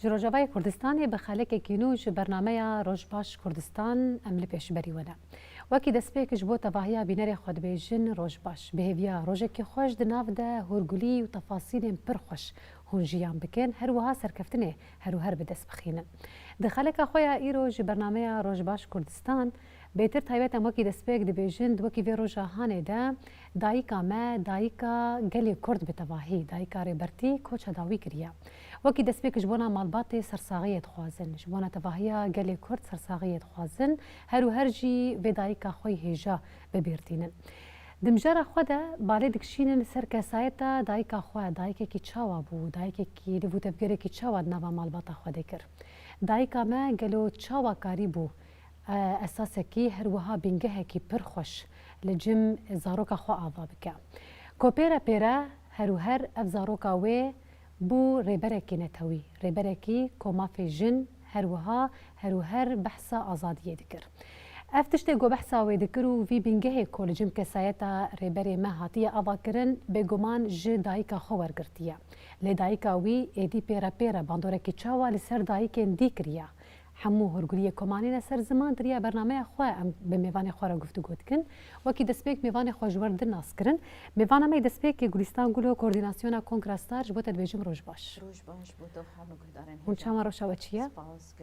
جروجاوای کردستان به خالق کینوش برنامه روجباش کردستان عمل پیشبری ونا وکی دسپیکش بو تواهیا بینر خود بیجن روجباش بهویا روجکی خوش دناو ده هرگولی و تفاصیل پر خوش هنجیان بکن هر وها سرکفتنه هر بدست بخینن دخالق خویا ایروج برنامه روجباش کردستان بهتر تایبت ام وکی دسپیک دبیجن دوکی وی روجاهانه ده دایکا ما دایکا گلی کرد به تواهی دایکا ریبرتی کوچ داوی کریا وکی دسپیک جبونا مالبات سرساغیت خوازن جبونا تواهیا گلی کرد سرساغیت خوازن هر جی به دایکا خوی هجا ببیرتینن دمجرا خدا بالی دکشینن سر کسایتا دایکا خوا دایکا کی چاوا بو دایکا کی دو تبگره کی چاوا نوا مالبات خوا دکر دایکا ما گلو چاوا کاری بو اساسکی هر وها بینگه کی پر خوش لجم زاروکا خو آوا بکا کوپیرا پیرا هر اف زاروکا وی بو ریبرکی نتوی ریبرکی کومافی جن هر بحثا آزادیه دکر اف تشتی گو بحثا وی دکر و وی بینگه کو لجم کسایتا ریبری ما هاتیه آوا کرن بگومان ج دایکا خو ورگرتیه لی دایکا وی ایدی پیرا باندورکی چاوا لسر دایکن دی کریا همو هرگولی کمانی سر زمان دریا برنامه خواه به میوان خواه را گفتگو کن وکی دسپیک میوان خواه جورد ناس کرن میوان می دسپیک گلستان گلو کوردیناسیون کنگرستار جبوت بیجم روش باش بودو همو گدارن هون چما روشا وچیه سپاس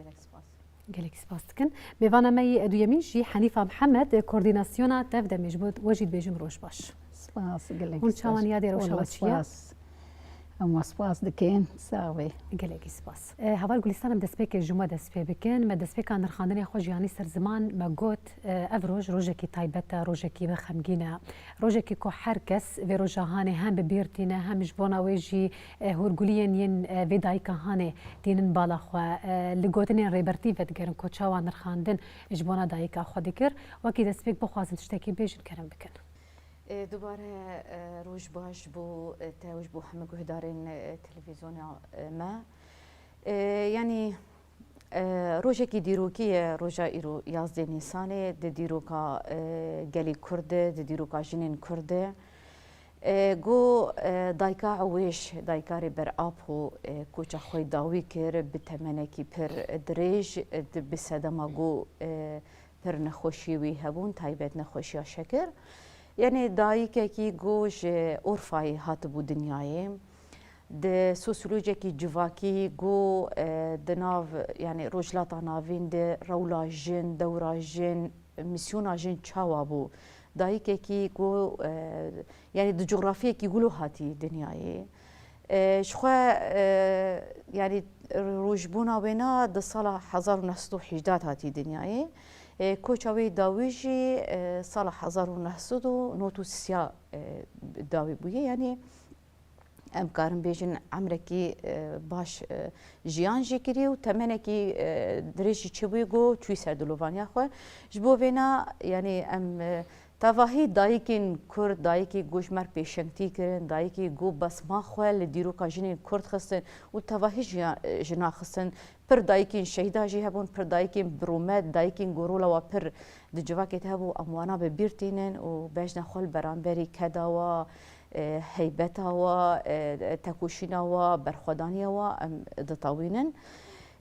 گلک سپاس کن میوان می دویمین جی حنیفه محمد کوردیناسیون تفده میجبود وجید بیجم روش باش سپاس گلک هون چما نیادی روشا وچیه اما سپاس دکن ساوی گلگی سپاس هوار گلستانم دسپیک جمعه دسپی بکن ما دسپیک اندر خواندن خوش یعنی سر زمان ما گوت افروج روجکی تایبتا روجکی بخمگینه روجکی کو هر کس و روجهانه هم ببیرتینه هم جبونا ویجی هرگولین ین ودایکا هانه تینن بالا خو لگوتن ریبرتی ودگرن کو چاو اندر خواندن جبونا دایکا خو دکر وکی دسپیک بخوازم تشتکی بیشن کرم بکن دوباره روش باش بو تاوش بو همه گهدارین تلویزیون ما یعنی روژکی دیروکی روژا ایرو 11 نیسانه د دیروکا گلی کرده د دیروکا جنین کرده گو دایکا عویش دایکاری بر آبو کوچا خوی داوی کر بتمنه کی پر دریج بسدما گو پر نخوشی وی هبون تایبت نخوشی شکر یعنی دایکه کی گوش عرفای هات بو دنیای د سوسیولوژی کی جواکی گو دناو یعنی روجلاتا ناوین د رولا جن دورا جن میسیونا جن چاوا بو دایکه کی گو یعنی د جغرافیه کی گلو هاتی دنیای شخوا یعنی روجبونا بنا د سال 1918 هاتی دنیای کوچاوی داویجی سال 1993 داوی بویه یعنی ام کارم بیجن عمرکی باش جیان جکری و تمنکی دریجی چبوی گو چوی سردلوانیا خو جبو وینا یعنی ام تواهی دایکین کرد دایکی گوشمر پیشنگتی کرن دایکی گو بس ما خوال دیروکا جنین کرد خستن و تواهی جنا خستن پر دایکین شهیدا جی هبون پر دایکین برومد دایکین گورولا و پر دجواکت هبو اموانا ببیرتینن و بجنا خال برانبری کدا و هیبتا و تکوشینا و برخودانیا و دطاوینن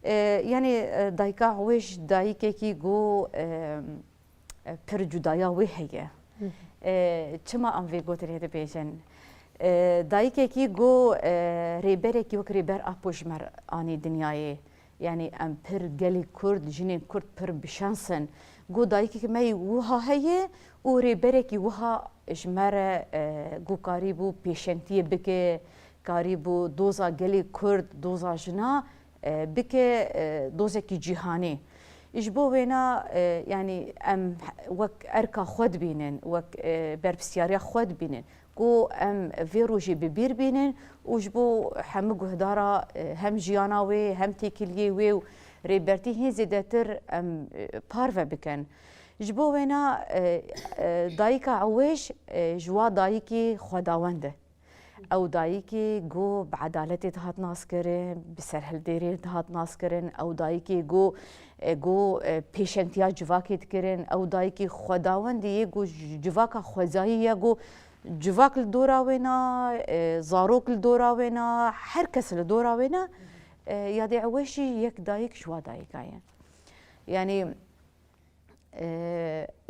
یعنی دایکا هوش دایکی کی گو پر جدایا وی هیه چما ام وی گوتر هده بیشن دایکه کی گو ریبره کی وک ریبر اپوشمر آنی دنیای یعنی ام پر گلی کرد جنین کرد پر بشانسن گو دایکه کی می وها هیه و ریبره کی وها جمر گو کاریبو پیشنتی بکه کاریبو دوزا گلی کرد دوزا جنا بکه دوزه کی جهانی إجبو وينا يعني أم وك أركا خود بينن وك بربسياريا خود بينن كو أم فيروجي ببير بينن وجبو حمقو هدارا هم جياناوي هم تيكليوي ريبرتي هي زيدتر أم بارفا بكن إجبو وينا دايكا عويش جوا دايكي خداونده او دایکی گو بعدالتی تهات ناس کرن بسرهل دیری تهات ناس کرن او دایکی گو پیشنتیا جواکت کرن او دایکی خداوندی گو جواکا خوزایی گو جواک لدورا وینا زاروک لدورا وینا هر کس لدورا وینا يادي عويشي يك دايك شوا دايكايا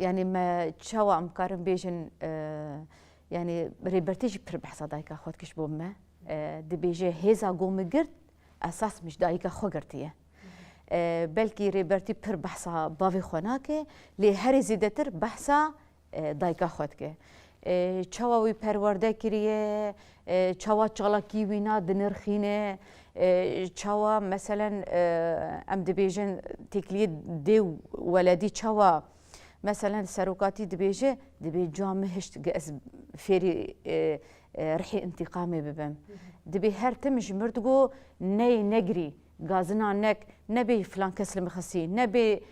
يعني ما تشاوى أمكارن بيجن يعني ريبرتيج بر بحثا دايكا خود كش بوما دبيجي هيزا قوم قرد أساس مش دايكا خو قرتيه بلكي ريبرتي بر بحثا بافي خوناكي لي هري زيدتر بحثا دايكا خودكي چاوی پرورده کریه چاوا چالاکی وینا دنرخینه چاوا مثلا ام دبیجن تکلیه دیو ولدی چاوا مثلا سروکاتی دبیجه دبی جامه هشت گز فیری رحی انتقامي ببم دبي هر تمج مردگو ني نگري غازنا نك نبي فلان كسل مخسي نبي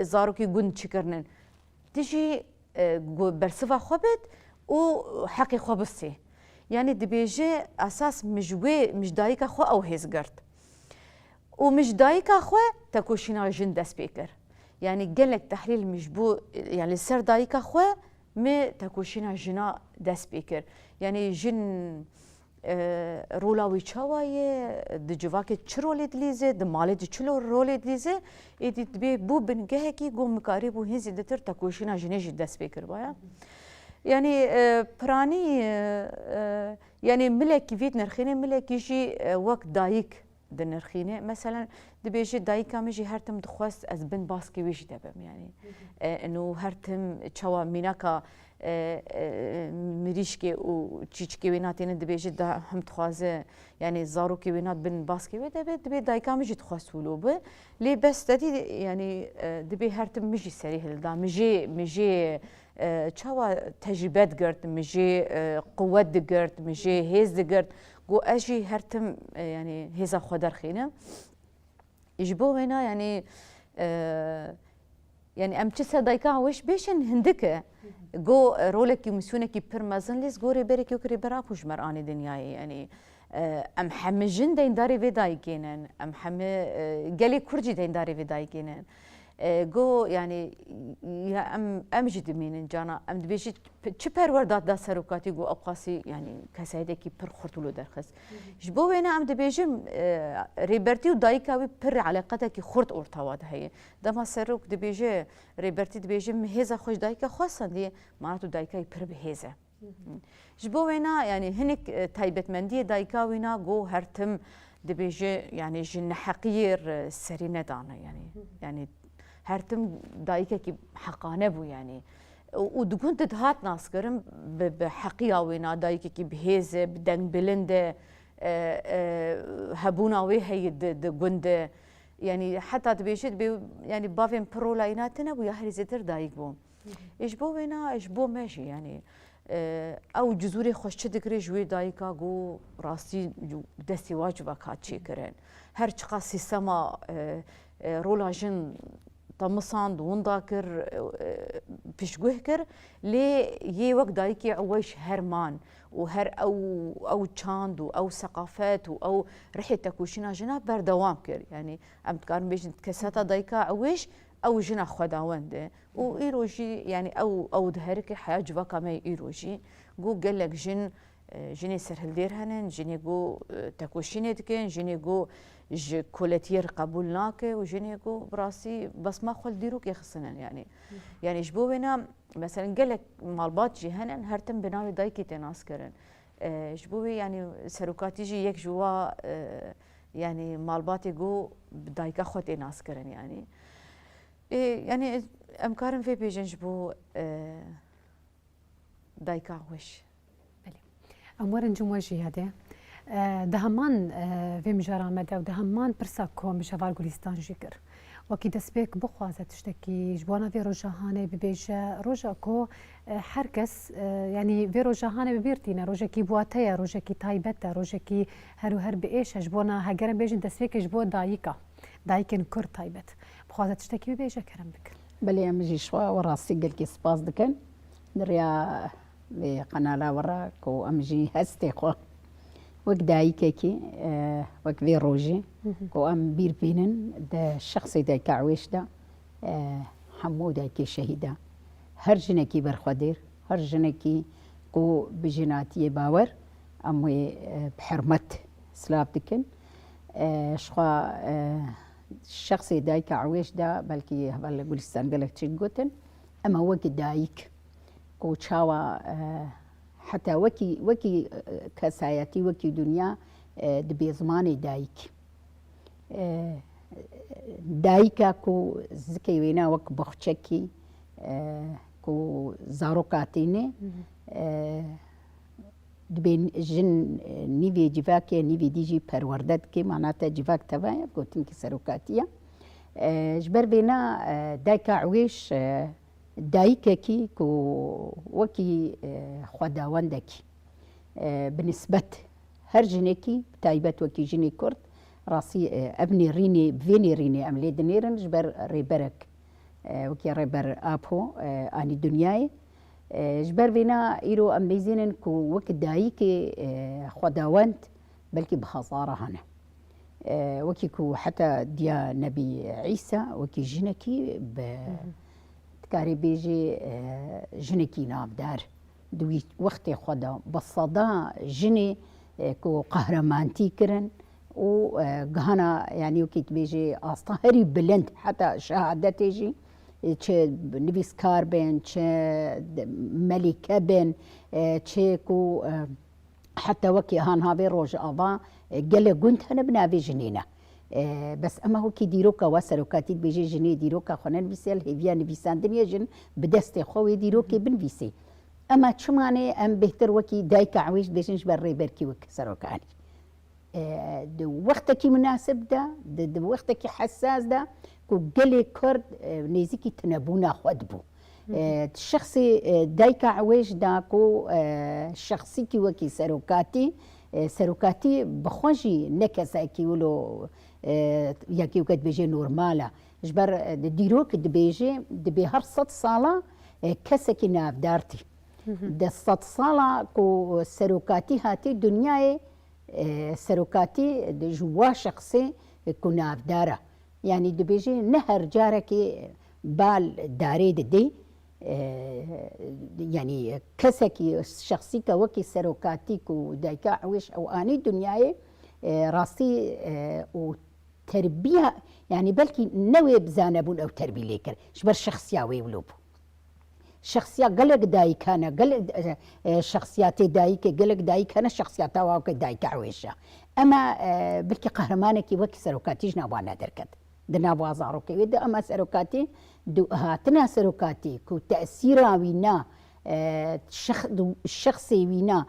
زاروكي گون چكرنن تجي برسفا خوبت و حقي خوبسي يعني دبيجي اساس مجوي مش دايكا خو او هيزغرت ومش دايكا خو تكوشينا جن داس بيكر يعني قالك تحليل مجبو يعني سر دايكا خو مي تكوشينا جنا داس بيكر يعني جن رولاوي چاوايه د جواکه چرولې دلیزه د مالې د چلو رولې دلیزه ا دې به بو بنګه کی ګو مکاری بو هیز د تر تکوشینا جنې داس بيكر بایا يعني براني يعني ملك فيت نرخينه ملك يجي وقت دايك دنرخينه مثلا دبيجي دايكا مجي هرتم دخواست از بن باسكي ويش دبم يعني انه هرتم تشوا ميناكا مريشكي و تشيچكي ويناتين دبيجي دا هم تخوازه يعني زاروكي وينات بن باسكي دبي دايكا مجي تخواستولو به لي بس تدي يعني دبي هرتم مجي سريه دا مجي چاوا تجربت گرت مجي قوت دگرت مجي هيز دگرت گو اجي هرتم يعني هيزا خودر خينه يجبو هنا يعني يعني ام تشسا دايكا وش بيشن هندكه جو رولك مسونك برمازن ليس غوري بريك يكري براكوش مراني دنياي يعني ام حمجن دين داري في دايكينن ام حم قالي كرجي دين داري في دايكينن جو يعني يا ام جدمين جانا ام دبيشي تشبر وردات دا سروكاتي جو اقاسي يعني كسايدكي بر خرطلو درخص جبو وينا ام دبيجم ريبرتي ودايكاوي بر علاقتك خرط اورتواد هي دما سروك دبيجي ريبرتي دبيجم هيزا خوش دايكا خاصن دي معناتو دايكاي بر بهيزا جبو وينا يعني هنك تايبت مندي دايكاوينا جو هرتم دبيجي يعني جن حقير سرينه دانا يعني هرتم دايكا كي حقانه بو يعني ودكون تدهات ناس كرم بحقيقه وينا دايكا كي بهيزه بدن بلنده هبونا وي هي د گند يعني حتى تبيشت يعني بافين برو لايناتنا ويا هريزتر دايك بو اجبو وينا اجبو ماشي يعني او جزوري خوش دكري جوي دايكا جو راستي دستي واجبك هاتشي كرن هر چقا سيستما رولاجن طمسان دون داكر بيشجوه كر لي يه وقت دايكي عويش هرمان وهر او تشاند او ثقافات او رحله تكوشينا جنا بردوام كر يعني ام كان بيج كساتا دايكا عويش او جنا خداوند و ايروجي يعني او دهرك حياه جواكا ما ايروجي جو قال لك جني سرهل دير هنن جني جو تكوشينه دكن جني جو ج كولتير قبول ناكي وجني جو براسي بس ما خل ديروك يخصنن يعني جبو بينا مثلا قال لك مالبات جي هنن هرتم بناوي دايكي تناس كرن جبو يعني سروكاتي جي يك جوا يعني مالباتي جو دايكا خوت ناس كرن يعني امكارن في بيجن جبو دايكا وش امورن جموجي هذا دهمان في مجرامده ودهمان برساكو مشوار گلستان جيكر وكي دسبيك بخوازه تشتكي جبونا في روجهانه ببيجه روجاكو حركس يعني في روجهانه ببيرتينا روجكي بواتيا روجكي تايبته روجكي هر بايش جبونا هاجرن بيجن دسبيك جبو دايكن كر تايبت بخوازه تشتكي ببيجه كرم بك بلي امجي شوا وراسي قلكي سباز دكن دريا بقناه وراك وامجي هستي خو وك دايكي وك في روجي كو ام بير بينن دا الشخص دا كعويش دا حمودا كي شهيدا هرجنكي برخدير هرجنكي كو بجناتي باور اموي بحرمت سلاب دكن شخوا الشخصي دايك عويش دا بلكي هبال قولستان قالك تشيقوتن أما وكي دايك كو تشاوا حتى وكي كسايتي وكي دنيا دبي زماني دايك دايكا كو زكي وينا وك بخشكي كو زاروكاتيني دبي جن نيفي جيفاكي نيفي ديجي پروردت معناتها جيفاك تبايا قلتن كي سروكاتية جبر بينا دايكا عويش دايكاكي كو وكي خداوندكي بالنسبة هر جنيكي بتايبت وكي جني كرد راسي ابني ريني بفيني ريني املي دنيرن جبر ريبرك وكي ريبر ابو اني دنياي جبر بينا ايرو امبيزينن كو وك دايكي خداوند بلكي بخساره هنا وكي كو حتى ديا نبي عيسى وكي جنكي تكاري بيجي جنكي نابدار دوي وقتي خدا بصدا جني كو قهرمانتي كرن و قهنا يعني وكي تبيجي اصطهري بلند حتى شهادتي جي چه نویسکار بین چه ملکه بین چه کو حتى وكي هان هاوي روج آوا قال قنت هنا بنافي جنينة بس أما هو كي ديروكا وسروكاتي بيجي جني ديروكا خنان بيسال هيفيا نفيسان دنيا جن بدست خوي ديروكي بنفيسي أما تشماني أم بهتر وكي دايكا عويش بيجنش بري بركي وك سروكاني دو وقتك مناسب دو وقتك حساس ده كو قلي كرد نيزيكي تنبونا خود بو الشخصي دايكا عويش دا كو شخصي كي وكي سروكاتي بخوجي نكساكي ولو ياكي وكت بيجي نورمالا جبر ديروك دبيجي دبي هر 6 صالة كسكي نافدارتي ده 6 صالة كو سروكاتي هاتي دنياي سروكاتي جوا شخصي كو نافدارة يعني دبيجي نهر جاركي بال داري دي يعني كسكي شخصي كوكي سروكاتي كو دايكا عويش او اني دنياي راسي وتربيه يعني بلكي نوي بزانبون او تربي ليكر شبر شخصيه ويولوبو شخصيه قلق دايكانا قلق شخصياتي دايكي قلق دايكانا شخصياتها وكي دايكا عويشه اما بلكي قهرمانكي وكي سروكاتي جنابانا دركت دنابوا زاروكي ودا اما سروكاتي دو هاتنا سروكاتي كو تأثيرا وينا الشخصي وينا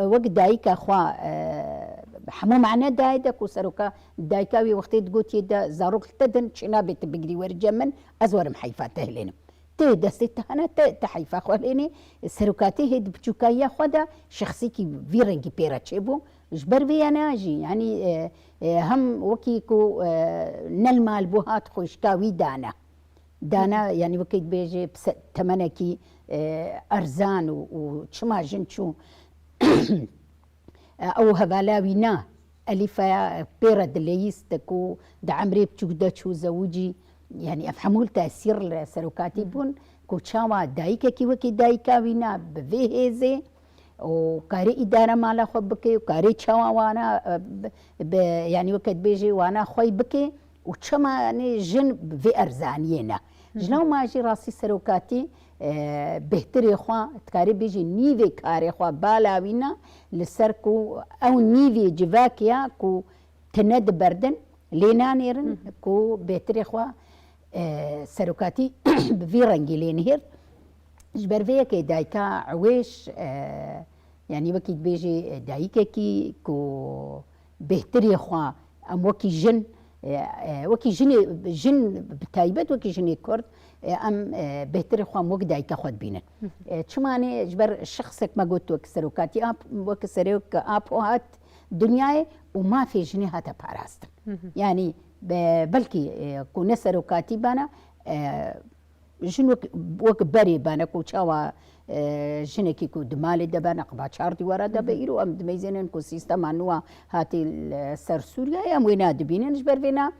وقت دايكا خوا حمو معنا دايدا كو سروكا دايكاوي وقت تقوتي دا زاروك تدن شنا بيت بقري ورجمن ازور محيفا تهلين تهدا ستهنا تحيفا خواليني سروكاتي هيد بچوكايا خدا شخصي كي فيرنجي بيرا تشيبو جبر بيانا جي يعني هم وكيكو نلمال بوهات خوشكاوي دانا يعني وكيت بيجي تمنكي أرزان وشما جنشو أو هبالاوينا أليفا بيرد ليستكو دا عمري بچوك شو زوجي يعني أفهموا التأثير لسروكاتي بون كو شاوا دايكا كي وكي دايكا وينا بفيهيزي وكاري إدارة مالا خو بكي وكاري شوا وانا يعني وكت بيجي وانا خوي بكي وشما يعني جن في أرزانينا جنو ماجي راسي سروكاتي بهتري خوا تكاري بيجي نيفي كاري خوا بالاوينا لسركو او نيفي جواكيا كو تند بردن لينا نيرن كو بهتري خوا سروكاتي بفي رنجي لينهير جبر فيا كي دايكا عويش يعني وكي بيجي دايكا كي كو بهتري خوا ام وكي جن وكي جن بتايبت وكي جني كرد ام بهتر خوام وك دايكا خود بينن شماني جبر شخصك ما قلت وك سروكاتي اب وك سروك اب وهات دنياي وما في جني هاتا باراست يعني بلكي كون سروكاتي بانا جن وك بري بانا كو تشاوا جنكي كو دمالي دبانا قبا شارتي ورا دبيرو ام دميزينن كو سيستم انوا هاتي السر سوريا يا وينا دبينن جبر فينا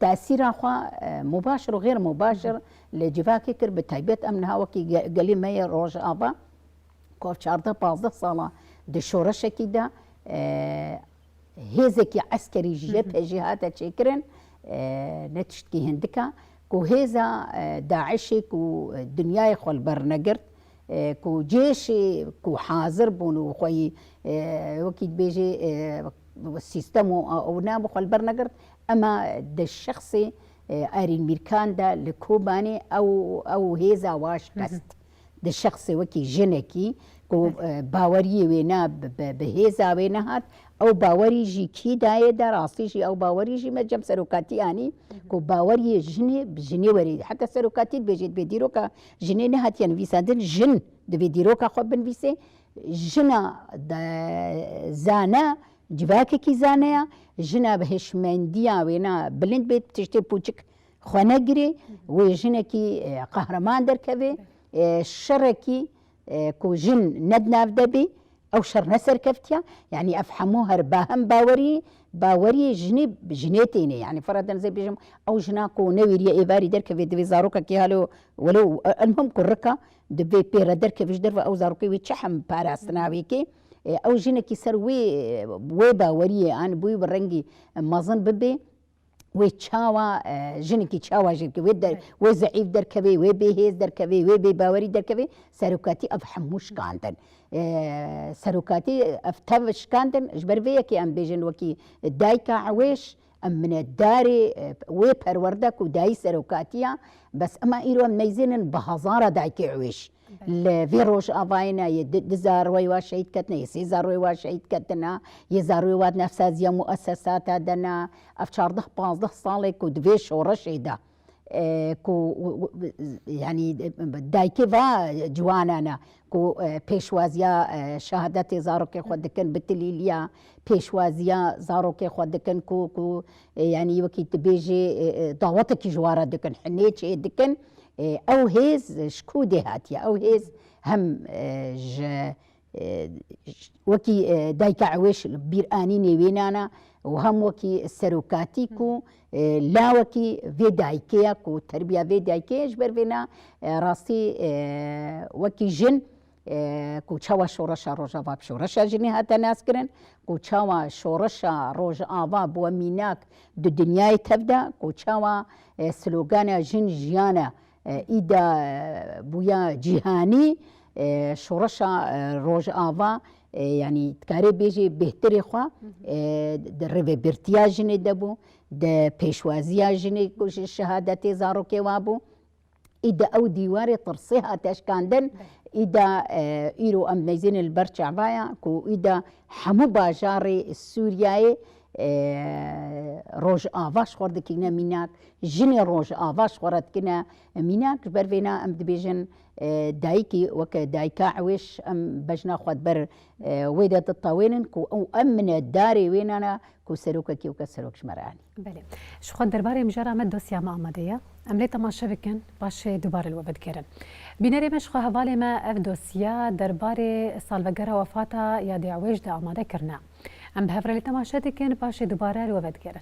تاثير اخوا مباشر وغير مباشر لجفاكي كر بتايبت امنها وكي قالي ما روج ابا كو شارتا 15 صاله دي شورش كده هێزێکی عسکەری ژێپە جیهاتە چێکردن نەتشتکی هندەکە و هێزە داعشێک و دنیای خۆلبەر نەگرت و جێشی و حاضر بوون و خۆی وەکی بێژێ سیستەم و ئەو ناب خۆلبەر نەگرت ئەمە دەشخصی ئارین میرکاندا لە کۆبانێ ئەو هێزا واش کەست دەشخصی وەکی ژنێکی باوەریە وێنا بە هێزا وێ نەهات ئەو باوەریژی کیدایەدا ڕاستیژی ئەو باوەریژی مەجەم سەرۆکاتیانی و باوەریە ژنێ ژنێ وەری حتا سەرۆکاتیت بێژێت بێ دیرۆکە ژنێ نەهاتیە نویساندن ژن دەبێ دیرۆکە خۆ بنویسێ ژنە زانە جڤاکێکی زانەیە ژنە بە هێشمەندیە وێنا بلند بێت تشتێ پوچک خۆ نەگرێ وێ ژنێکی قەهرەمان دەرکەوێ شەڕێکی کو ژن نەدناو دەبێ ئەو شەڕ نەسەرکەفتیە یعنی ئەف هەموو هەر با هەم باوەری ژنێ ژنێتێنێ یعنی فەرەدەنزێ بێژم ئەو ژناک و نەویریە ئێواری دەرکەوێت دەبێ زارۆکەکی هەلۆ وەلو ئەلمەم کوڕەکە دەبێ پێرە دەرکەویش دەرەوە ئەو زارۆکەی وێ چە هەم پاراستناوێکێ ئەو ژنێکی سەر وێ باوەریە ئان بووی بە ڕەنگی مەزن ببێ وێ چاوە ژنێکی چاواژێت وێ زەعیف دەرکەوێ وێ بێهێز دەرکەوێ وێ بێ باوەری دەرکەوێ سەرۆکاتی ئەف هەموو شکاندن سەرۆکاتی ئەف تەڤ شکاندن ji ber vê yekê em bêjin wekî dayika ewêş em minetdarê wê perwerdek û dayî serokatiya bes ema îro em neyzênin bi hezara dayikê ewêş li vê rojavayê yê di zarokê wa şehîd ketine yê sê zarokê wa şehîd ketine yê zarokê wa nefsaziya muessesata dene ev 14-15 salê ku di vê şoreşê de ku yani dayikê va ciwanane ku pêşwaziya şehadetê zarokê xwe dikin bi tilîliya pêşwaziya zarokê xwe dikin ku yani wekî tu bêjê dawetekî ji wara dikin hinê çê dikin ew hêz ji ku dê hatiye ew hêz hem ji wekî dayika ewêş bîranînê wênane û hem wekî serokatî ku lawekî vê dayikê ye ku terbiya vê dayikê ye ji ber vêna rastî wekî jin ku çawa şoreşa rojava bi şoreşa jinê hate naskirin ku çawa şoreşa rojava bûye mînak di dinyayê tev de ku çawa slogana jin jiyane îda bûya cîhanî şoreşa rojava yani dikarê bêjê bêhtirê xwe di rêvebirtiya jinê de bû di pêşwaziya jinê ku ji şehadetê zarokê wa bû îda ew dîwarê tirsê hate şikandin îda îro em neyzênin li ber çavaya ku îda hemû bajarê Sûriyayê rojava ji xwe dikine mînak jinê rojava ji xwe re dikine mînak ji ber vêna em dibêjin dayikî weke dayika ewêş em bejna xwe di ber wê de ditewênin ku em minetdarê wênane ku serokekî weke serok ji me re anî. بله شخوان درباره مجرد آمد دوسیا ما آمده یا عملی تماشا بکن باشه دوباره الوبد کرن بینری مشخو حوالی ما اف دوسیا درباره سالوگر وفاتا یا دعویش دا آماده کرنا ام به هفرلی تماشا دکن باشه دوباره الوبد کرن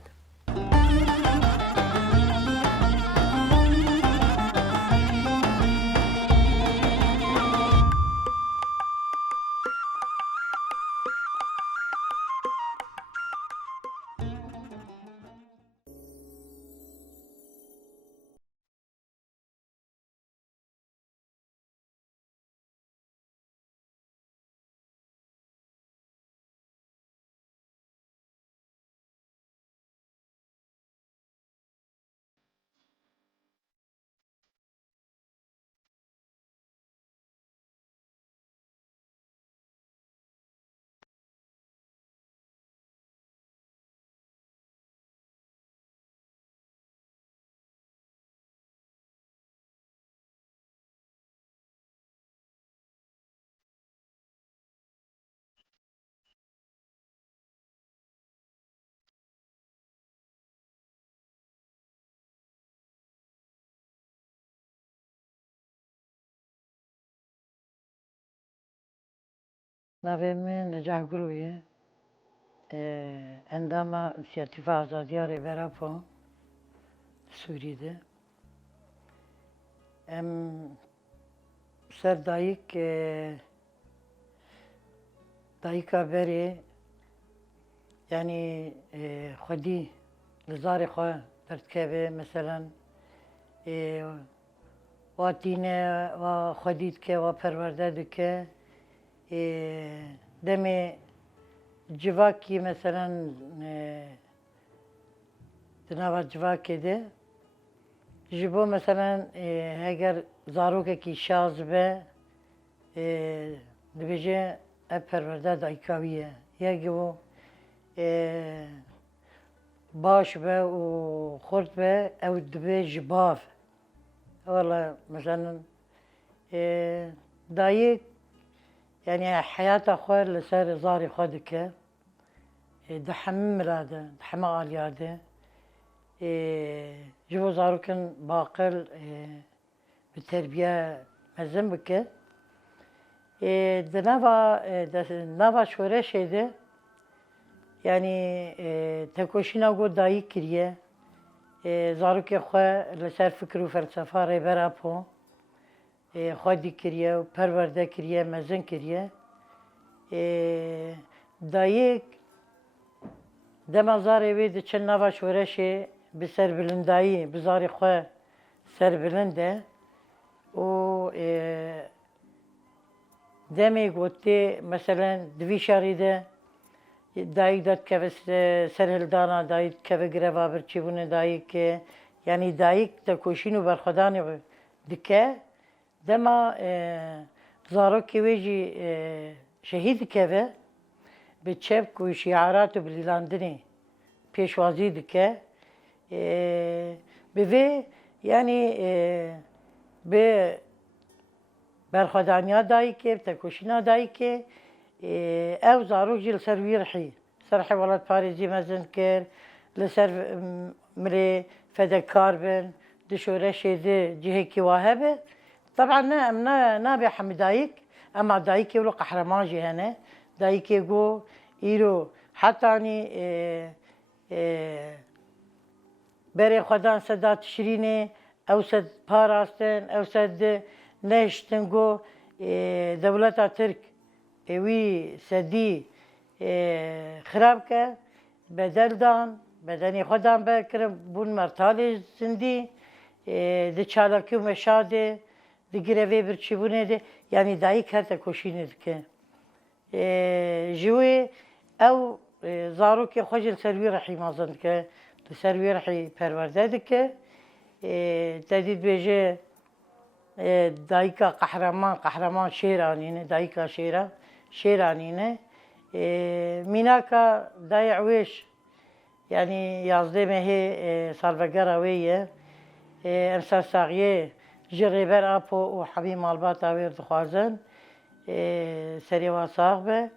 Navê min Necah Gurû ye. Endama İnisiyatîfa Azadiya Rêvera Po Sûrî de. Em ser dayika berê يعني خدي لزاري خو برتكبه مثلا واتينه وخديت که و پرورده دکه دمی جواکی مثلا دنوا جواکی ده جبو مثلا اگر زاروک کی شاز به دبیجه اب پرورده دایکاویه یکیو باش به و خورد به او دبی جباف والله مثلا دايك يعني حياة أخوة لسر زاري خودك دحم مراده دحم عالياده جبو زاروكن باقل بالتربية مزن بك دنافا شوره شده يعني تكوشينا قو دايك كريه زاروك خواه لسر فکر و فلسفه ری برابو خودی کریه و پرورده کریه مزن کریه دایک دم زاری وید چن نواش ورشه بسر بلندایی بزاری خواه سر بلنده و دمی گوتی مثلا دوی شاریده دایک داد که سرهلدانا دایک که گروا برچیونه دایک یعنی دایک تکوشینو برخدانی دکه دما زارو که ویجی شهید که به چپ کو شعارات و بلیلاندنی پیشوازی دکه به وی یعنی به برخدانیا دایک تکوشینا دایک او زاروك جيل سر ويرحي سرحي ولد باريزي مزن كير لسر مري فدا كاربن دشورة شيدي جهيكي واهبه طبعا نابي حمي دايك اما دايك يقولوا قحرمان جي هنا دايك يقول ايرو حتى اني بري خدان سدات شريني او سد باراستن او سد نشتنگو دولتا ترك وی سدی خراب که بدل دان بدنی خودم بکرم بون مرتالی زندی ده چالاکی و مشاده ده گروه برچیبونه ده یعنی دایی کرده کشینه که جوی او زارو که خوشل سروی رحی مازند که سروی رحی پرورده ده که تدید بیجه دایکا قهرمان شیرانینه دایکا شیرانینه میناکا دایعویش یعنی یازده مهی سالوگر اویه امسال ساقیه جریبر اپو و حبیم مالبات اویر دخوازن سری واساق به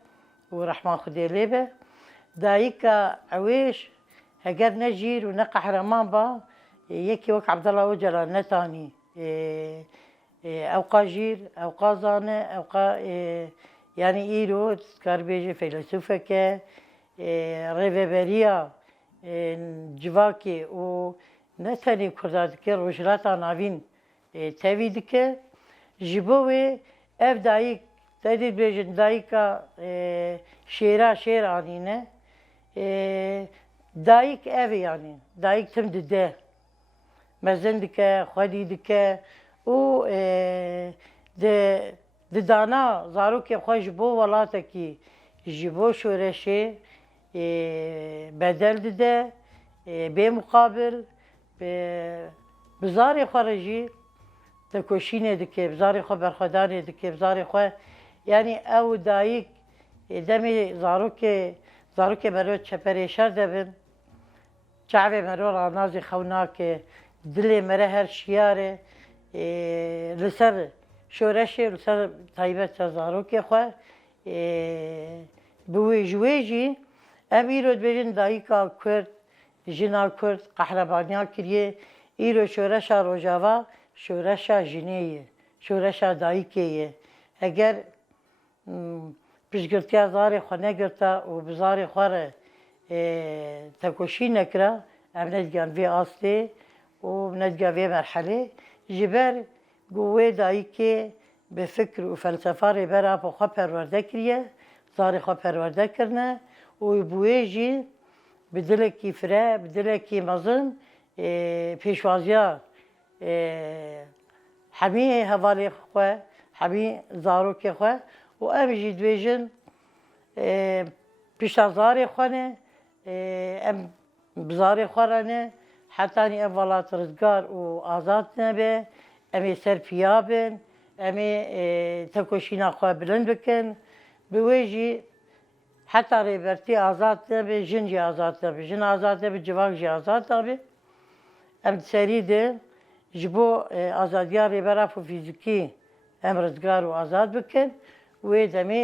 و رحمان خدیلی به دایکا عویش اگر نجیر و نقهرمان با یکی وک عبدالله وجلا نتانی او قاجير او قازانه او يعني ايرو كاربيجي فيلسوفك ريفيبريا جواكي و نتاني كردادك روجلاتا نافين تاويدك جبوي اف دايك تديد بيجن دايكا شير عنينه دايك اف يعني دايك تمد ده مزندك خديدك و د دانا زاروک خوش بو ولاته کی جبو شورشه بدل ده به مقابل بزاری خارجی تکوشینه دکه بزاری خو برخدانه دکه بزاری خو یعنی او دایک دمی زاروک برو چپریشر دبن چعبه مرو رانازی خوناکه دلی مره هر شیاره لسر شورشی لسر طیبت زاروکی خواه بوی جویجی ام ایرو بیجن دایکا کرد جنا کرد قهرمانیا کریه ایرو شورشا روجاوا شورشا جنیه شورشا دایکیه اگر پشگرتیا زاری خو نگرتا و بزاری خواره تکوشی نکره ام ندگان وی آسته و ندگان وی مرحله جبر قوه دایکی به فکر و فلسفه ری برا خو پرورده کریه زاری خو پرورده کرنه وبويجي بدلكي فرا بدلكي مزن پیشوازیا حمی هوالی خو حمی زاروک خو و ام جی دویجن پیشازاری خونه ام بزاری خورانه حتی نی اولات رزگار و آزاد نبه امی سرپیابن امی تکوشینا خو بلند بکن بویجی حتی ریبرتی آزاد نبه جنجی آزاد نبه جن آزاد نبه جواک جی آزاد نبه ام سری ده جبو آزادیا ریبرافو فیزیکی ام رزگار و آزاد بکن و دمی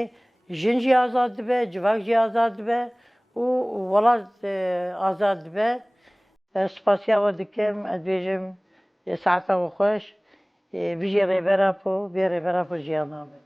جنجی آزاد به جواک جی آزاد به و ولاد آزاد به سپاسیا و دکم ادویجم ساعتا و خوش بیجی ریبرافو جیانامه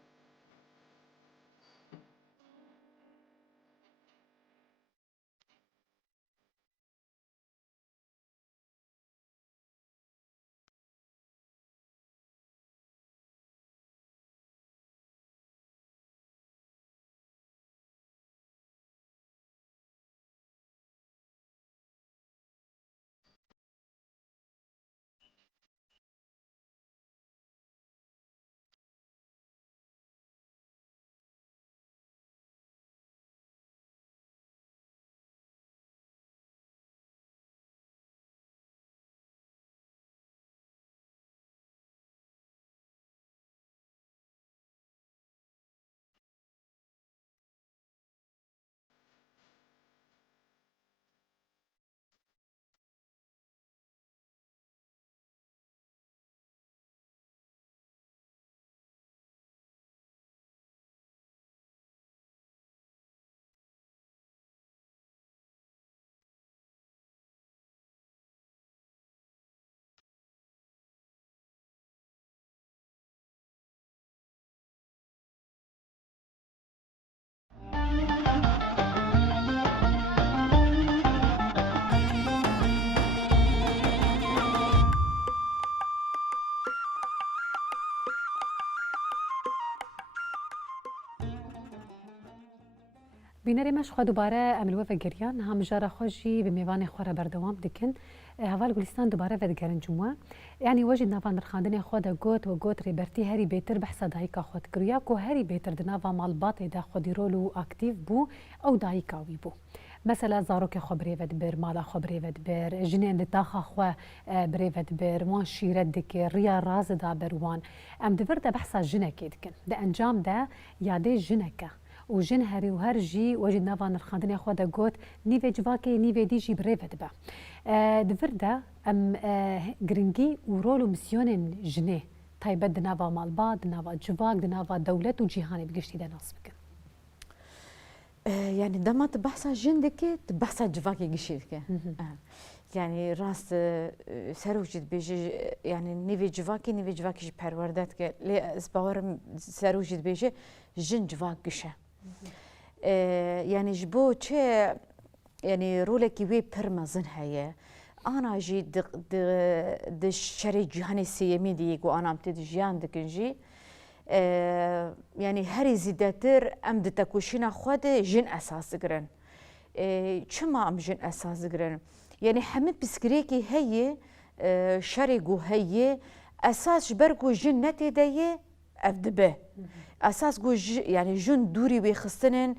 بینەری مەش خوا دووبارە ئەملوە گەریان هەمژارە خۆشی بە میێوانی خۆرە بەردەوام دکن هەواڵ گولیستان دووبارە ڤەدگەرنجمووە یعنی وەژی ناوان نرخاندنی خۆ دەگوت و گوت ڕێبەرتی هەری بێتر بەحسە دایکا خۆت کرویا و هەری بێتر دناوا ماڵباتێدا خۆدیرۆل و ئاکتیڤ بوو ئەو دایکاوی بوو. مثلا زاروک خو بريفت بر مالا خو بريفت بر جنين لتاخا خو بريفت بر وان شيرت دك ريا راز دا بروان ام دبرده بحثا جنك دكن ده انجام ده يادي جنكه وجن هري وهر جي وجد نافان الخاندني خو دا قوت نيفي جواكي نيفي ديجي بريفت با دبرده ام جرينجي ورولو مسيونين جنيه تايبت دنافا مالبا دنافا جواك دنافا دولت وجيهاني بقشتي دا ناس بكن يعني دما تبحثا جندك تبحثا جواكي قشيدك يعني راس سروجت بيجي يعني نيفي جواكي جي پروردتك لي اسباور سروجت بيجي جن جواك قشه يعني جبو چه يعني رولكي وي برمزن هي انا جي د شري جهاني سيمي ديك وانا امتد جيان دكنجي يعني هري زيداتر ام دتكوشينا خود جن اساس قرن چما ام جن اساس قرن يعني حمد بسكريكي هي شريقو هي اساس برقو جن نتي دي افدبه اساس قو يعني جن دوري بيخستنن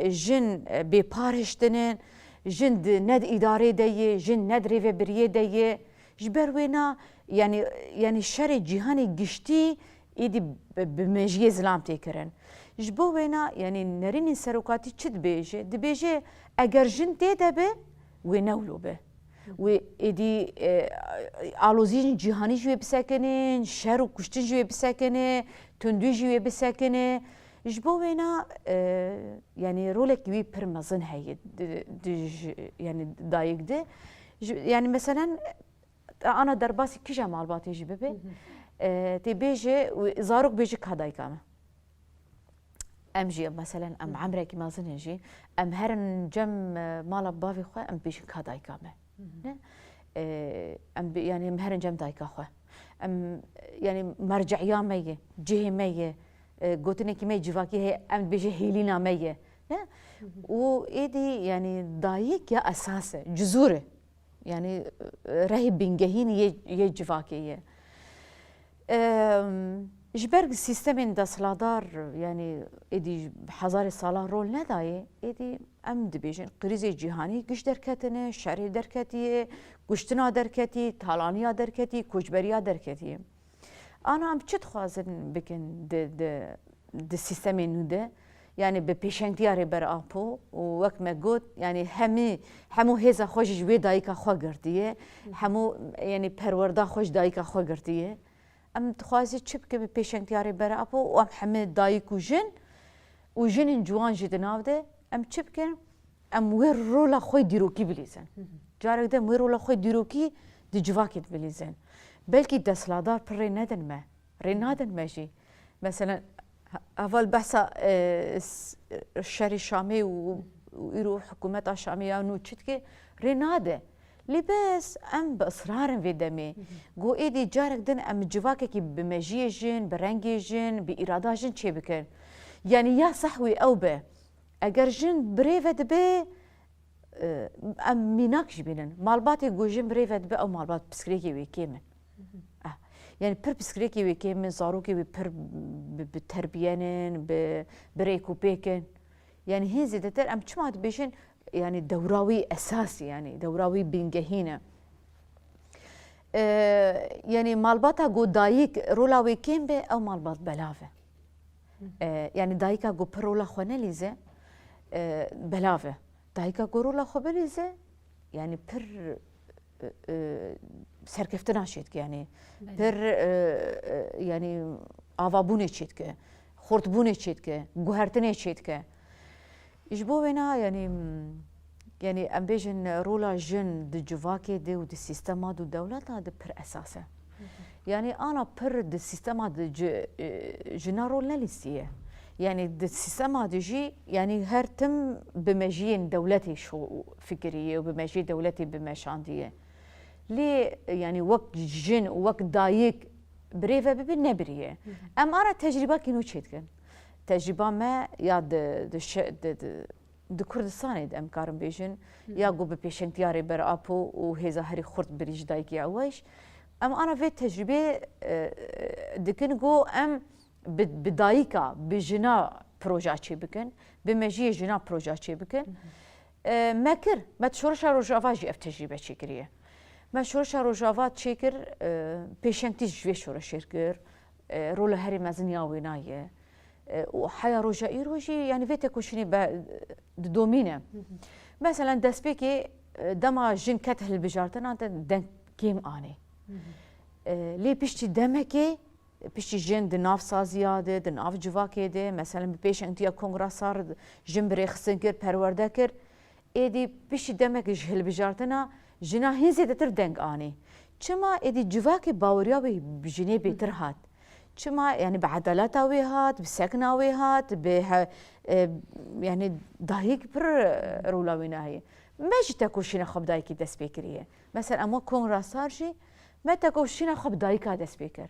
جن بيبارشتنن جن ند اداري دي جن ند ريفي بريه دي جبروينا يعني شري جهاني قشتي ایدی بمجیه زلام تکرن. جبو وینا یعنی نرینی سروکاتی چد بیجه؟ دبیجه اگر جن دیده به و نولو به و ایدی آلوزین جهانی جوی بسکنن، شر و کشتن جوی بسکنه، تندوی جوی بسکنه. جبو وینا یعنی رولک وی پرمزن هی یعنی دایگ ده. یعنی مثلا انا در باسی کی جمال باتی جبه به تي بيجي زاروك بيجي كهداي كامه ام جي مثلا ام عمرك ما زنجي ام هرن جم مال بافي خو ام بيجي كهداي كامه ام يعني ام هرن جم دايكا خو ام يعني مرجعيا ميه جهه ميه قوتني كي مي جواكي هي ام بيجي هيلينا ميه و ايدي يعني دايك يا اساسه جذوره يعني راهي بنجهين يجفاكيه جبرگ سیستم دستلادار يعني ایدی هزار ساله رول نداره ایدی ام دبیجن قریزه جهانی گشت درکتنه شری درکتیه گشتنا درکتی تالانیا درکتی کوچبریا درکتیه آن هم چت خوازن بکن د سیستم نوده يعني بپیشنگیاری بر آپو و وقت مگود يعني همو هزا خوش جوی دایکا خو گردیه همو يعني پرورده خوش دایکا خو گردیه ام تخوازي تشبكي ببيشنتياري برا ابو وام حمد دايك وجن جوان جدناوده ام تشبكي ام وير رولا خوي ديروكي بليزن جارك ده وير رولا خوي ديروكي دي جواكي بليزن بلكي دسلادار پر رينادن ماشي مثلا اول بحثا الشاري الشامي ويروح حكومات الشامية نو تشتكي ريناده لباس ام باصرار في دمي جو ايدي جارك دن ام جواكي بمجيه جن برنجي جن باراده جن شي بكن يعني يا صحوي او به اگر جن بريفت به ام ميناكش بينن مالباتي جو جن بريفت به او مالبات بسكريكي ويكيمن يعني بر بسكريكي ويكيمن زاروكي بر بتربيانن بريكو بيكن يعني هي زيدتر ام تشمات بيشن يعني دوراوي أساسي يعني دوراوي بينجهينة يعني مالباتا جو دايك رولاوي كيمبي أو مالبات بلافة يعني دايكا جو برولا خوناليزة بلافة دايكا جو رولا خباليزة يعني بر سركفتنا شيتك يعني بر يعني آوابوني شيتك خورتبوني شيتك جوهرتني شيتك إجبونا يعني أم بيجن رولا جن دي جواكي دي ودي سيستما دو دولتا دي بر أساسه يعني أنا بر دي سيستما دي جنا رولا لسيه يعني دي سيستما دي جي يعني هرتم بمجين دولتي شو فكرية وبمجي دولتي بمشاندية ليه يعني وقت جن وقت دايك بريفة ببنبرية أم أنا تجربة كينو تشيتكن تجربة ما يا د كردستان د امكارم بيجن يا جو ببيشنتياري بر ابو وهذا هري خرط بريج دايك عوايش ام انا في تجربه دكن جو ام بدايكا بجنا بروجات بكن بمجي جنا بروجات بكن ماكر ما تشورش روجافا جي اف تجربه شكريه ما شورش روجافا تشكر بيشنتي جوي شورش شركر رول هري مزنيا وينايه وحيا روجائي روجي يعني فيتا كوشيني دومينا مثلا دسبيكي دما جن كتهل بجارتنا انت دن كيم اني لي بيشتي دمكي بيشتي جن دناف سازياده دناف جواكي دي مثلا بيش انتيا كونغراسار جن بريخسنكر پروردكر ايدي بيشتي دمك جهل بجارتنا جنا هيزي دتر دنگ اني چما ايدي جواكي باوريا بجني بيتر هات چما يعني بعدالة ويهات بسكنة ويهات يعني دايك بر رولا ويناهي ماشي تاكوشينا خب دايكي دس بيكريه مثلا اما كونغراسار جي ما تاكوشينا خب دايكا دس بيكر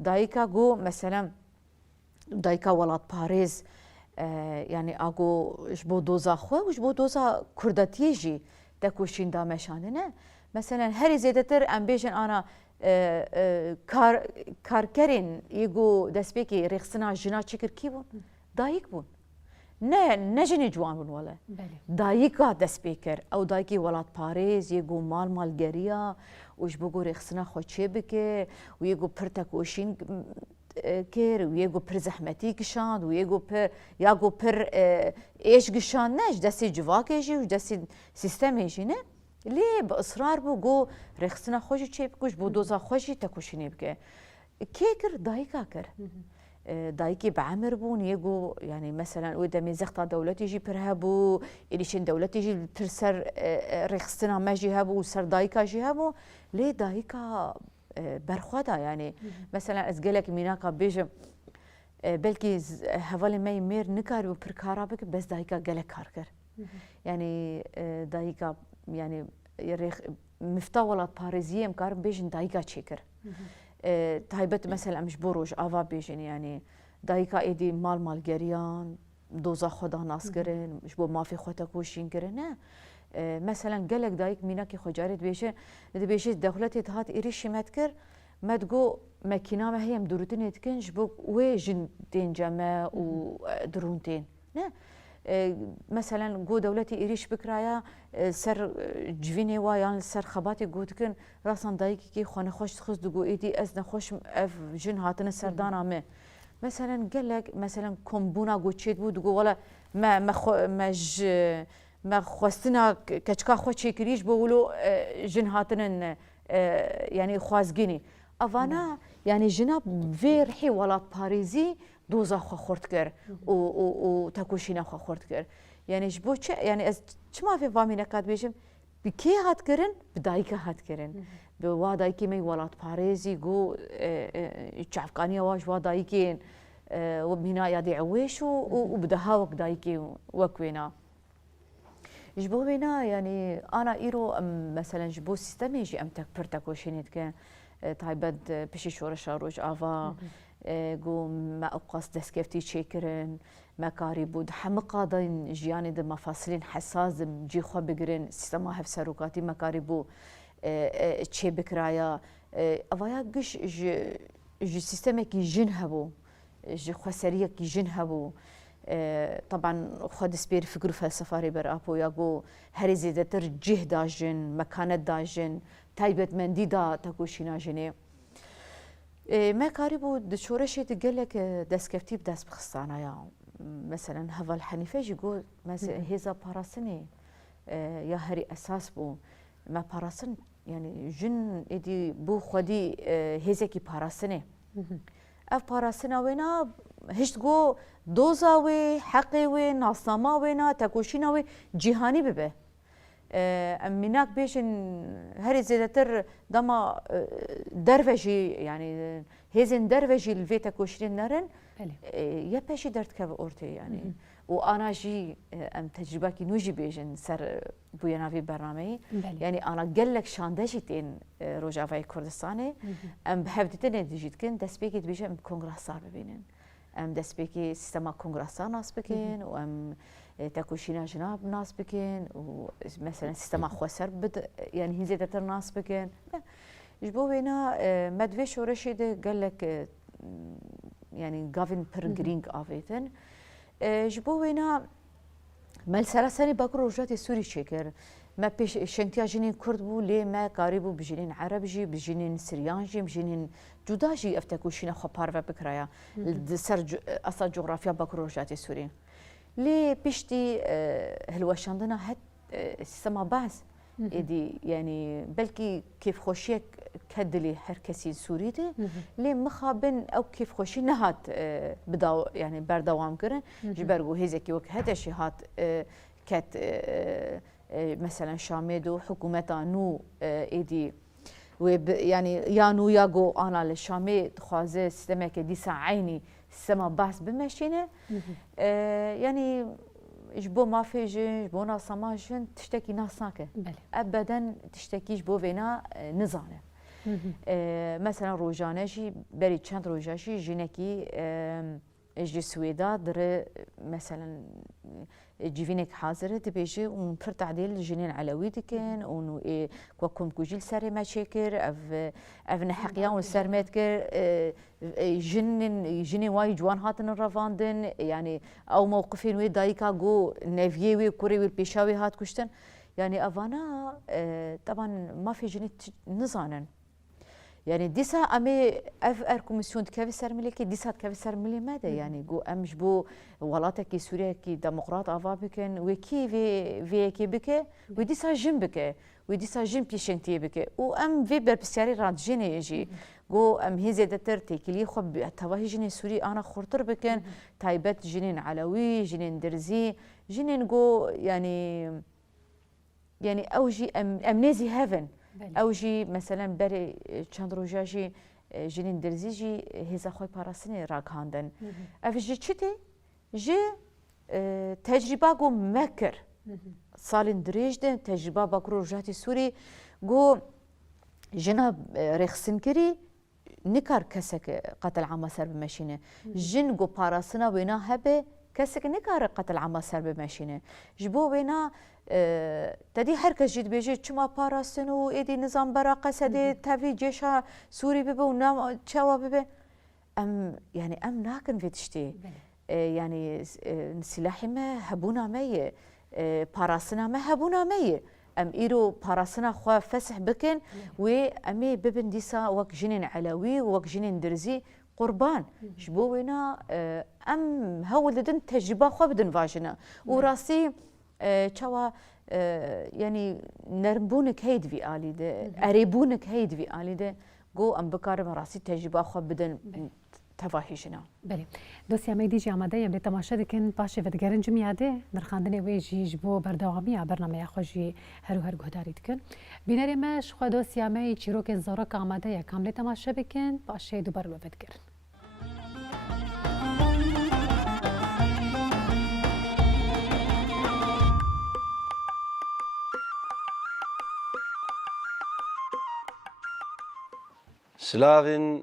دايكا جو مثلا دايكا ولات باريس يعني اگو جبو دوزا خو وجبو دوزا كرداتي جي تاكوشين دامشانه مثلا هري زيدتر ام بيجن انا کارکرین یگو دستپیکی رخصنا جنا چکر کی بون دایک بون نه جنی جوان بون ولی دایکا دستپیکر او دایکی ولات پاریز یگو مالگریا وش بگو رخصنا خود چه بکه و یگو پر تکوشین کر و یگو پر زحمتی کشاند و یگو پر ایش کشاند نه دستی جواکیجی و دستی سیستمیجی نه ليه باصرار بو جو رخصنا خوشي تشيب كوش بو دوزا خوشي تكوشيني بك كيكر دايكا كر دايكي بعمر بون يجو يعني مثلا ودا من زغطا دولتي يجي برهبو إليشين دولتي يجي ترسر رخصنا ما جيهبو وسر دايكا جيهبو ليه دايكا برخودا يعني مثلا ازقلك ميناكا بيجم بلكي هفالي ما يمير نكار وبركارا بك بس دايكا قالك كاركر يعني دايكا يعني مفتاولة باريزية مكارم بيجن دايكا تشيكر تايبت مثلا مش بروج افا بيجن يعني دايكا ايدي مال جريان دوزا خدا ناس کرن جبو مافی خدا کوشین کرن نه مثلا گلک دایک مینا که خجارت بیشه دولت اتحاد ایریشی مد کر مدگو مکینا ما هیم دروتین اتکنج بو و جن تین جمع و درونتین نه مثلا گو دولتی ایریش بکرایا سر جوینی وایان سر خباتی گوت کن راسن دایکی که خانه خوش خود دگو ایدی از نخوش اف جن هاتن سردان آمه مثلا گلک مثلا کمبونا گوچید بود گو ولا ما خواستنا کچکا خو چیکریش بولو جن هاتن يعني خوازگینی اوانا يعني جناب ویرحی ولات پاریزی دوزا خو خورد کر و تکوشینا خو خورد کر يعني جبو چه يعني از چما في وامینه کات بیشم بکی هات کرن بدایک هات کرن به وادایکی می ولات پاریزی گو چافقانی واش وادایکین و بنا یادی عویش و بدها وک دایکی وکوینا جبو بينا يعني انا ايرو مثلا جبو سيستمي جي امتك برتكوشينيت كان تايبد بشي شورش روج افا جو ما اوقاس دسكفتي تشيكرن ما كاري بود حمقادين جياني د مفاصلين حساس جي خو بگرن سيستما هف سروكاتي ما كاري بو تشي بكرايا افايا گش جي سيستمي كي جن هبو جي خسريه كي جن هبو طبعا خود سبير فكر فلسفاري بر ابو ياغو هري زيدتر جه داجن مكانت داجن تايبت مندي دا تكوشينا جني ما كاريبو دشورشي تقلك دسكفتي بداس بخصانا يا مثلا هذا الحنيفه يقول مثلا هيزا باراسني يا هري اساس بو ما باراسن يعني جن ادي بو خدي هيزكي باراسني اف باراسنا وينا هشت جو دوزاوي حقيوي ناصماوي نا تكوشيناوي جهاني ببه اميناك بيشن هري زيدتر دما دروجي يعني هيزن دروجي الفي تكوشين نرن يا بيشي درت كاب اورتي يعني وانا جي ام تجربه كي نوجي بيجن سر بوينا في برنامجي يعني انا قال لك شاندجتين روجافاي كردستاني ام بحبتين ديجيتكن دسبيكي بيجن كونغرسار ببينن ام دسبيكي سيستما كونغرسار ناس بكين وام تكوشينا جناب ناس بكين ومثلا سيستما خوسر بد يعني هي زيادة ناس بكين جبو بينا مدوي شورشيد قال لك يعني غافين برغرينغ افيتن جبو بينا مال سراساني باكرو رجاتي سوري شكر ما بيش شنتيا جنين كرد بو لي ما قاربو بجنين عرب جي بجنين سريان جي بجنين جدا جي افتكوشينا خو بارفا بكرايا سر اصلا جغرافيا باكرو رجاتي سوري لي بيشتي هلوشاندنا هت سما باس ادي يعني بلكي كيف خوشيك كدلي هركسي سوريتي لي مخابن او كيف خوشي نهات بداو يعني بردوام كرن جبرغو هيزكي وك هذا شي هات كات مثلا شاميدو حكومتا نو ادي يعني يانو ياغو انا للشامي خوازه سيستمك دي ساعيني سما باس بمشينه يعني جبو ما في جن جبو ناس ما جن تشتكي ناس ناكه ابدا تشتكي جبو فينا نزانه مثلا روجانشي بري چند روجاشي جنكي اجي سويدا در مثلا جيفينك حاضره تبيجي ومفر تعديل جنين علوي دكن ونو كوكم كوجيل سري ما شكر اف نحقيا والسر متكر جنين واي جوان هاتن الرافاندن يعني او موقفين وي دايكا جو نيفيي وي كوري وي بيشاوي هات كشتن يعني افانا طبعا ما في جنين نزانن يعني ديسا امي اف ار كوميسيون كيف سر ملكي ديسا كيف سر ملي ماذا يعني جو امش بو ولاتك سوريا كي ديمقراط افا بكن وكي في كي بك وديسا جيم بك وديسا جيم بيشنتي بك وام في بربسياري راد جيني يجي جو ام هي زيادتر تيكلي خب تواهي جيني سوري انا خرطر بكن تايبت جنين علوي جنين درزي جنين جو يعني اوجي ام نيزي هيفن اوجي مثلا بري چند روجاجي جنين درزيجي هيزا خوي باراسني راكاندن افجي تشتي جي تجربه جو مكر صالين دريجدن تجربه باكرو روجاتي سوري جو جناب رخصن كري نكر كسك قتل عام سر بمشينه جن جو باراسنا وينا هبه کەسێک نکاره قەتل عامە سەر بمەشینێ ji bo wê na tedî her kes jî dibêje çima parastin û êdî nizam bera qesedê tevî cêşa Sûrî bibe û çawa bibe yani em nakin vê tiştê yani silahê me hebûna me ye parastina me hebûna me ye em îro parastina xwe fesih bikin wê em ê bibin dîsa wek jinên Elewî û wek jinên Dirzî قربان ji bo wê na em hewl didin tecrüba xwe bidin vajina û rastî çawa yani nermbûnik hey divî alî de erêbûnik hey divî alî de got em bikarin rastî tecrüba xwe bidin tevahî jina. Belê dosya me dî jî amade ye lê temaşe dikin paşê vedigerin cimiyadê nirxandinê wê jî ji bo berdewamiya bernameya xwe jî her û her guhdarî dikin. Bînerê me ji xwe dosya me yê çîrokên zarok amade ye kam lê temaşe bikin paşê dubar we vedigerin. Silavên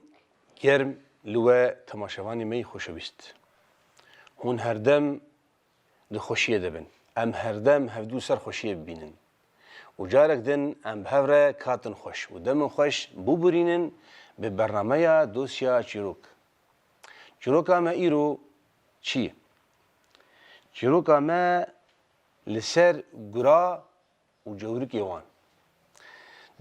germ li we temaşevanê me xoşewîst. Hûn herdem di xweşiyê de bin. Em herdem hevdû ser xweşiyê bibînin. û carek din em bi hev re katin xweş û demin xweş bûbirînin bi bernameya dosya çîrok. Çîroka me îro çi ye? Çîroka me li ser gura û cewrikê wan.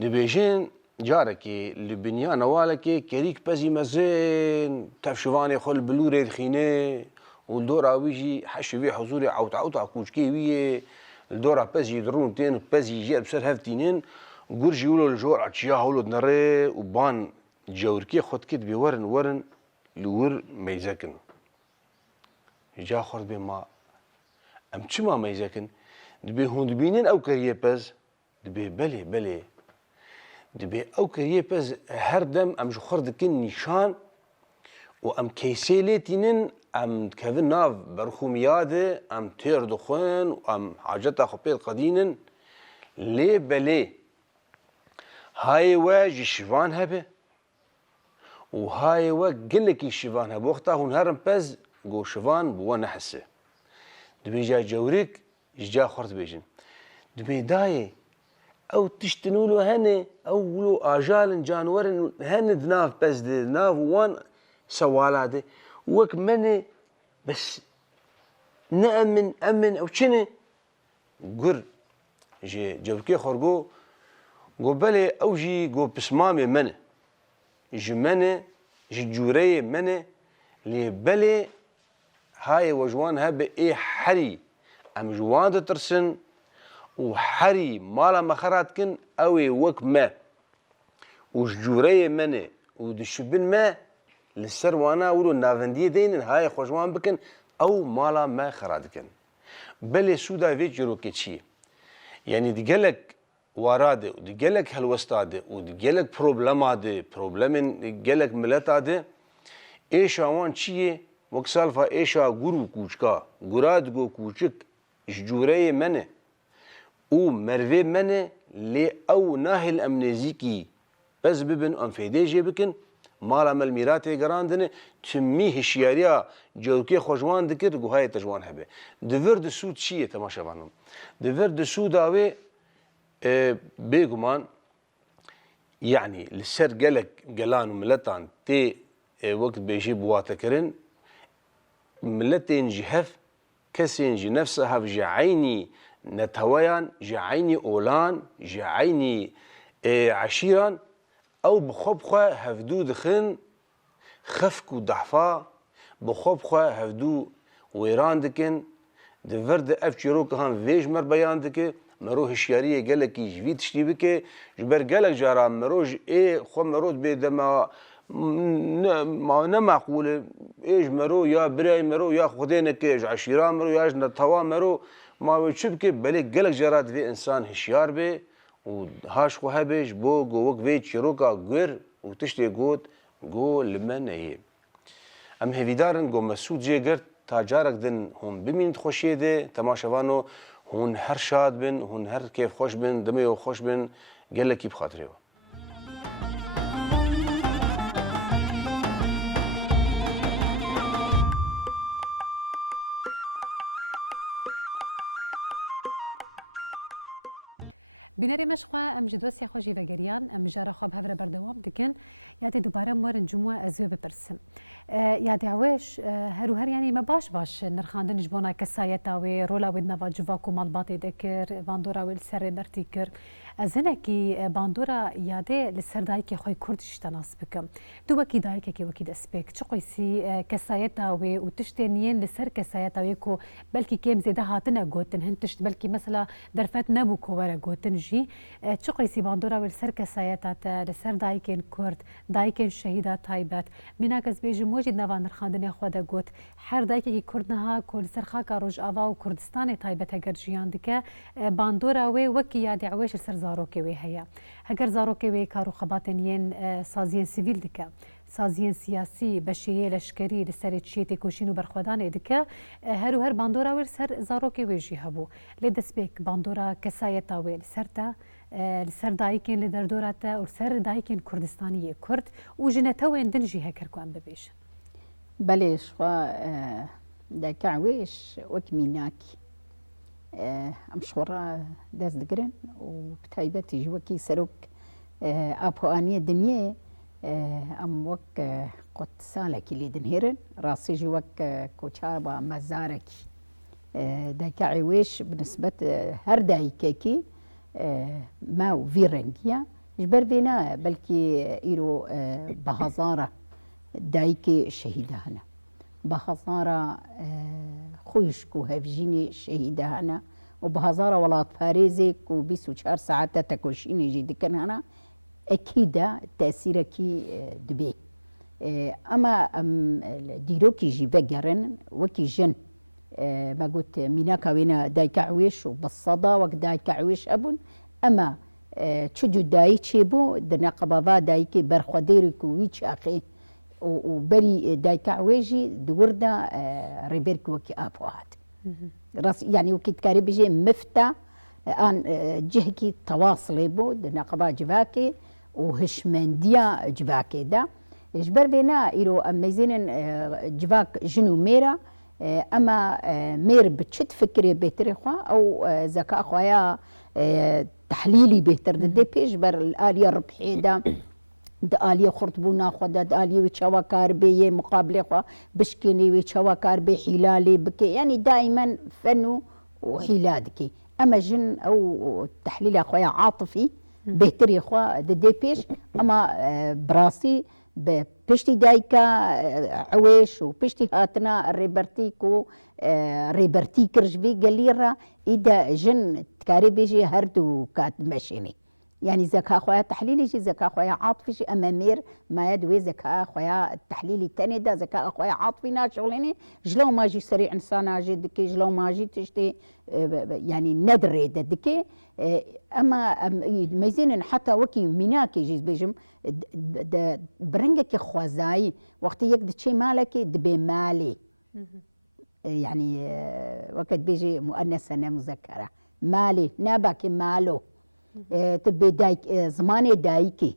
Dibêjin carekê li biniya newalekê kerîk pezî mezin tevşivanê xwe li bilûrê dixîne û li dora wî jî heşê vê hezûrê ewta kûçikê wî ye li dora pezî dirûn tên û pezî jê bi ser hev tînin gur jî wilo li jora çiya hewlo dinere û ban cewrikê xwe dike dibê werin li wir meyzekin. Ca xwe dibê ma em çima meyzekin? Dibê hûn dibînin ew keriye pez? Dibê belê. Dibê ew keriye pez her dem em ji xwe dikin nîşan û em keysê lê tînin em dikevin nav berxûmiya de em têr dixwin û em haceta xwe pê diqedînin lê belê hayê we ji şivan hebe û hayê we gelekî şivan hebe wexta hûn herin pez got şivan bi we nehise. Dibê ca cewrik ji ca xwe dibêjin. Dibê dayê ew tiştin wilo hene ew wilo ajalin caniwerin hene di nav pez de di nav wan sewala de wek me bes ne emin ew çi ne? Gur ji cewrikê xwe got belê ew jî got pismamê me ne ji me ne ji cûreyê me ne lê belê hayê we ji wan hebe ê herî em ji wan ditirsin û herî mala me xera dikin ew ê wek me û ji cûreyê me ne û dişibin me li ser wana wilo navendiyê deynin hayê xwe ji wan bikin ew mala me xera dikin. Belê sûda vê çîrokê çi ye? Yani di gelek wara de û di gelek helwesta de û di gelek problema de problemên gelek mileta de êşa wan çi ye? Wek salfa êşa gur û kûçika gura digo kûçik ji cûreyê me ne û mervê me ne lê ew nahêl em nêzîkî bez bibin em fêdê jê bikin mala me li mîratê gerandine timî hişyariya cewrikê xwe ji wan dikir guhayê te ji wan hebe. Di vir di sûd çi ye temaşevanim? Di vir di sûda wê bêguman yani li ser gelek gelan û miletan tê wek dibêjî bi watekirin milletên ji hev kesên ji nefsa hev ji eynî netheweyan ji eynî olan ji eynî eşîran ew bi xwe bi xwe hevdû dixin xefk û dehfa bi xwe bi xwe hevdû wêran dikin di vir de ev çîrokihan vê ji me beyan dike mero hişyariyê gelekî ji vî tiştî bike ji ber gelek caran mero ji ê xwe mero dibê dema ne meqûl e ê ji mero ya birayê mero ya xwedê neke ji eşîran mero ya ji nethewa mero ma wê çi bike belê gelek cara divê insan hişyar bê û haş xwe hebe ji bo got wek vê çîroka gir û tiştê got got li me neyê. Em hêvîdarin got Mesûd jê girt ta carek din hûn bimînin xweşiyê de temaşevano hûn her şad bin hûn her kêfxweş bin demê we xweş bin gelekî bi xatirê we. بینەری مەشخوا ئەم ji دۆسیا خۆشی vegeriyan ئەم جارە خۆ هەورە بەردەوام dikin یادێ دووبارە وەرن جمووە ئەزیۆ بپرسم یادێوێش هەروهەریانی مە باش نرخاندنش بۆ کەسایەتا وێ ڕۆلا وێ ناوا جوواک و ماڵباتێ دەکرد باندۆرا وێ لەسەر ڕێبەرتی کرد ئەزنێکی باندۆرا یادێ لەسەر دایکی خۆی کوردیش تەناس بکەم دوو وەکی دایکێکی وەکی دەستپێک چ قۆیسی کەسایەتا وێ و تشتێ نیەن لەسەر کەسایەتا وێ و بەلکی کێم زێدە هاتنە گوتن هەن تشت بەلکی مەسەلا دەرفەت نەبوو کۆوەرە گوتن ژی چ قۆیسی باندۆرا وێ لەسەر کەسایەتاتە لەسەر دایکێن کورد دایکێن شەهیدا تایبەت مینا کەس بێژم مۆژی ناوا نرخاندنێ خۆ دەگوت هەر دایکێکی کورد نەها کۆ لەسەر خاکا ڕۆژئاوا و کوردستانی تایبەت هەگەر ژیان دکە باندۆرا وێ وەکی یادێعوێش لەسەر زارۆکێ وێ هەیە هەگەر زارۆکێ وێ کار و خەباتن یەن سازیەن سیڤیل دکە سازیەن سیاسی بەشێیە لەشکەری لەسەرێ چێتێ کۆشین و بەرخوادانێ دکە هەرو هەر باندۆرا وێ سەر زارۆکێ وێژی هەبوو لێ دەستپێک باندۆرا کەسایەتا وێ لەسەرتە لەسەر دایکێن لە دەردۆراتە و سەر دایکێن کوردستانیە کورد و ژنەتە وێن دنجی هەکەرکوان ببێژن بەڵێ شخوا دایکاوێش وەک میناکی ئەم شۆڕە دەست دەگرن و تایبەتیش وەکی سەرۆک ئاپۆئانیە دنیێ ئەم وەک قوت ساڵێکی لێ دنهێرن ڕاستیژی وەک کۆچار بە مەزارێکی دایکاعی وێش بنسبەت هەر دایکێکی ما و ڤی ڕەنگیە ji ber vê ne belkî îro bi hezara dayikê şehîda hene bi hezara xwîşk û hevjînê şehîda hene û bi hezara welatparêzê ku 24 saete tekoşînê jî dikin hene ekî de tesîrekî dibe ama em dîrokî jî vegerin wekî jin me got mînaka wê ne dayika ewêş û bi seda wek dayika ewêş hebûn ama çi cudayî çêbû di neqebava dayikê berxwedêrê ku wî çaxê û berî dayika wê jî di wir de rêberkî wekî apo hat yani wekî dikarî bijî mifta an cihekî tewasilê bû di neqeba civakê û hişmendiya civakê de ji ber vê ne îro em mêzînin civak jin û mêra ama mêr bi çi fikirê bêhtirê xwe ew zeka xwe ya تحلیلی بهتر دەدێ پێش بەر ئالیە ڕبحێدا di aliyê xurtbûna xwe de di aliyê wê çawakar bê yê muqabilê xwe bişkênê wê çawakar bê hîlalê bike yanî daimen fen û hîla dike ema jin ew tehlîla xwe ya atifî bêhtirê xwe didê pêş ema bi rastî bi piştî dayika ewêş û piştî hatina rêbertî ku rêbertî kir ji vê gelî re îde jin dikarî bêjî her du kat meşînî yani zeka xwe ya tehlîlî jî zeka xwe ya atifî jî em mêr maye di wê zeka xwe ya tehlîlî tenê de zeka xwe ya atifî naşewlênî ji law ma jî serî insana jî dike ji law ma jî tiştê yani nedrê de dike ema mêzînin heta wekî mînakê jî bêjim bi rengekî xwezayî wextî yek diçe malekê dibe malê yani weket bêjî muennese ne muzekkere malê nabakê malo tibê dayik zimanê dayikê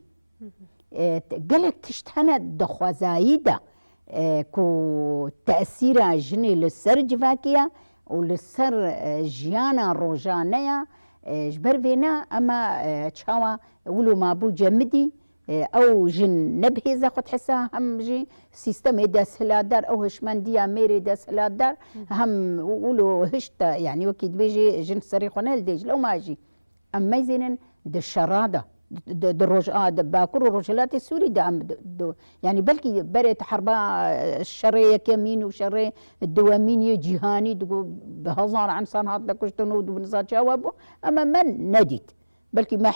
gelek tişt hene di xwezayî de ku tesîra jinê li ser civakê ya û li ser jiyana rojaneya ji ber vê ne ema çawa wilo mabû cemidî ew jin nebihêze xwe dihisa hem jî sîstemê desthilatdar ew hişmendiya mêrê desthilatdar hem wilo hişt yani wekî dibêjî jin serê xwe nehildê ji law ma jî em mêzînin di şera de di bakur û rojhilatê Sûrî de em yani belkî berê teherba şerê yekemîn û şerê duwemîn yê cîhanî bi hezar insan hatine kuştin û du nizar çawa bû ema me nedît belkî me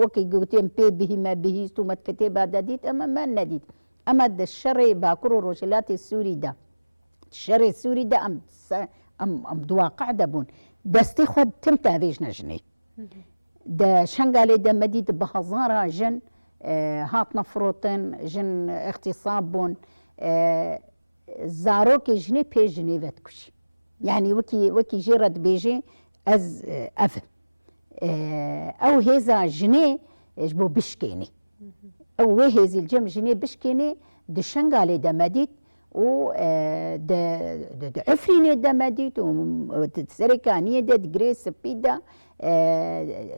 wekî gotên pê bihî me bihîst û me kitêba de dît ema me nedît ema di şerê bakur û rojhilatê Sûrî de şerê Sûrî de em diwaqe de bûn destê xwe tim tavêjne jinê د شنگالê de me dît bi hezara jin hatine firotin jin ixtîsab bûn zarokê jinê pê jinê ve dikuşî yani wekî jê re dibêjê ez evim ew hêza jinê ji bo bişkênê ew wê hêzî li cem jinê bişkênê di şengalê de me dît و عفريني دا مديت وسركانية دا جريس بيدا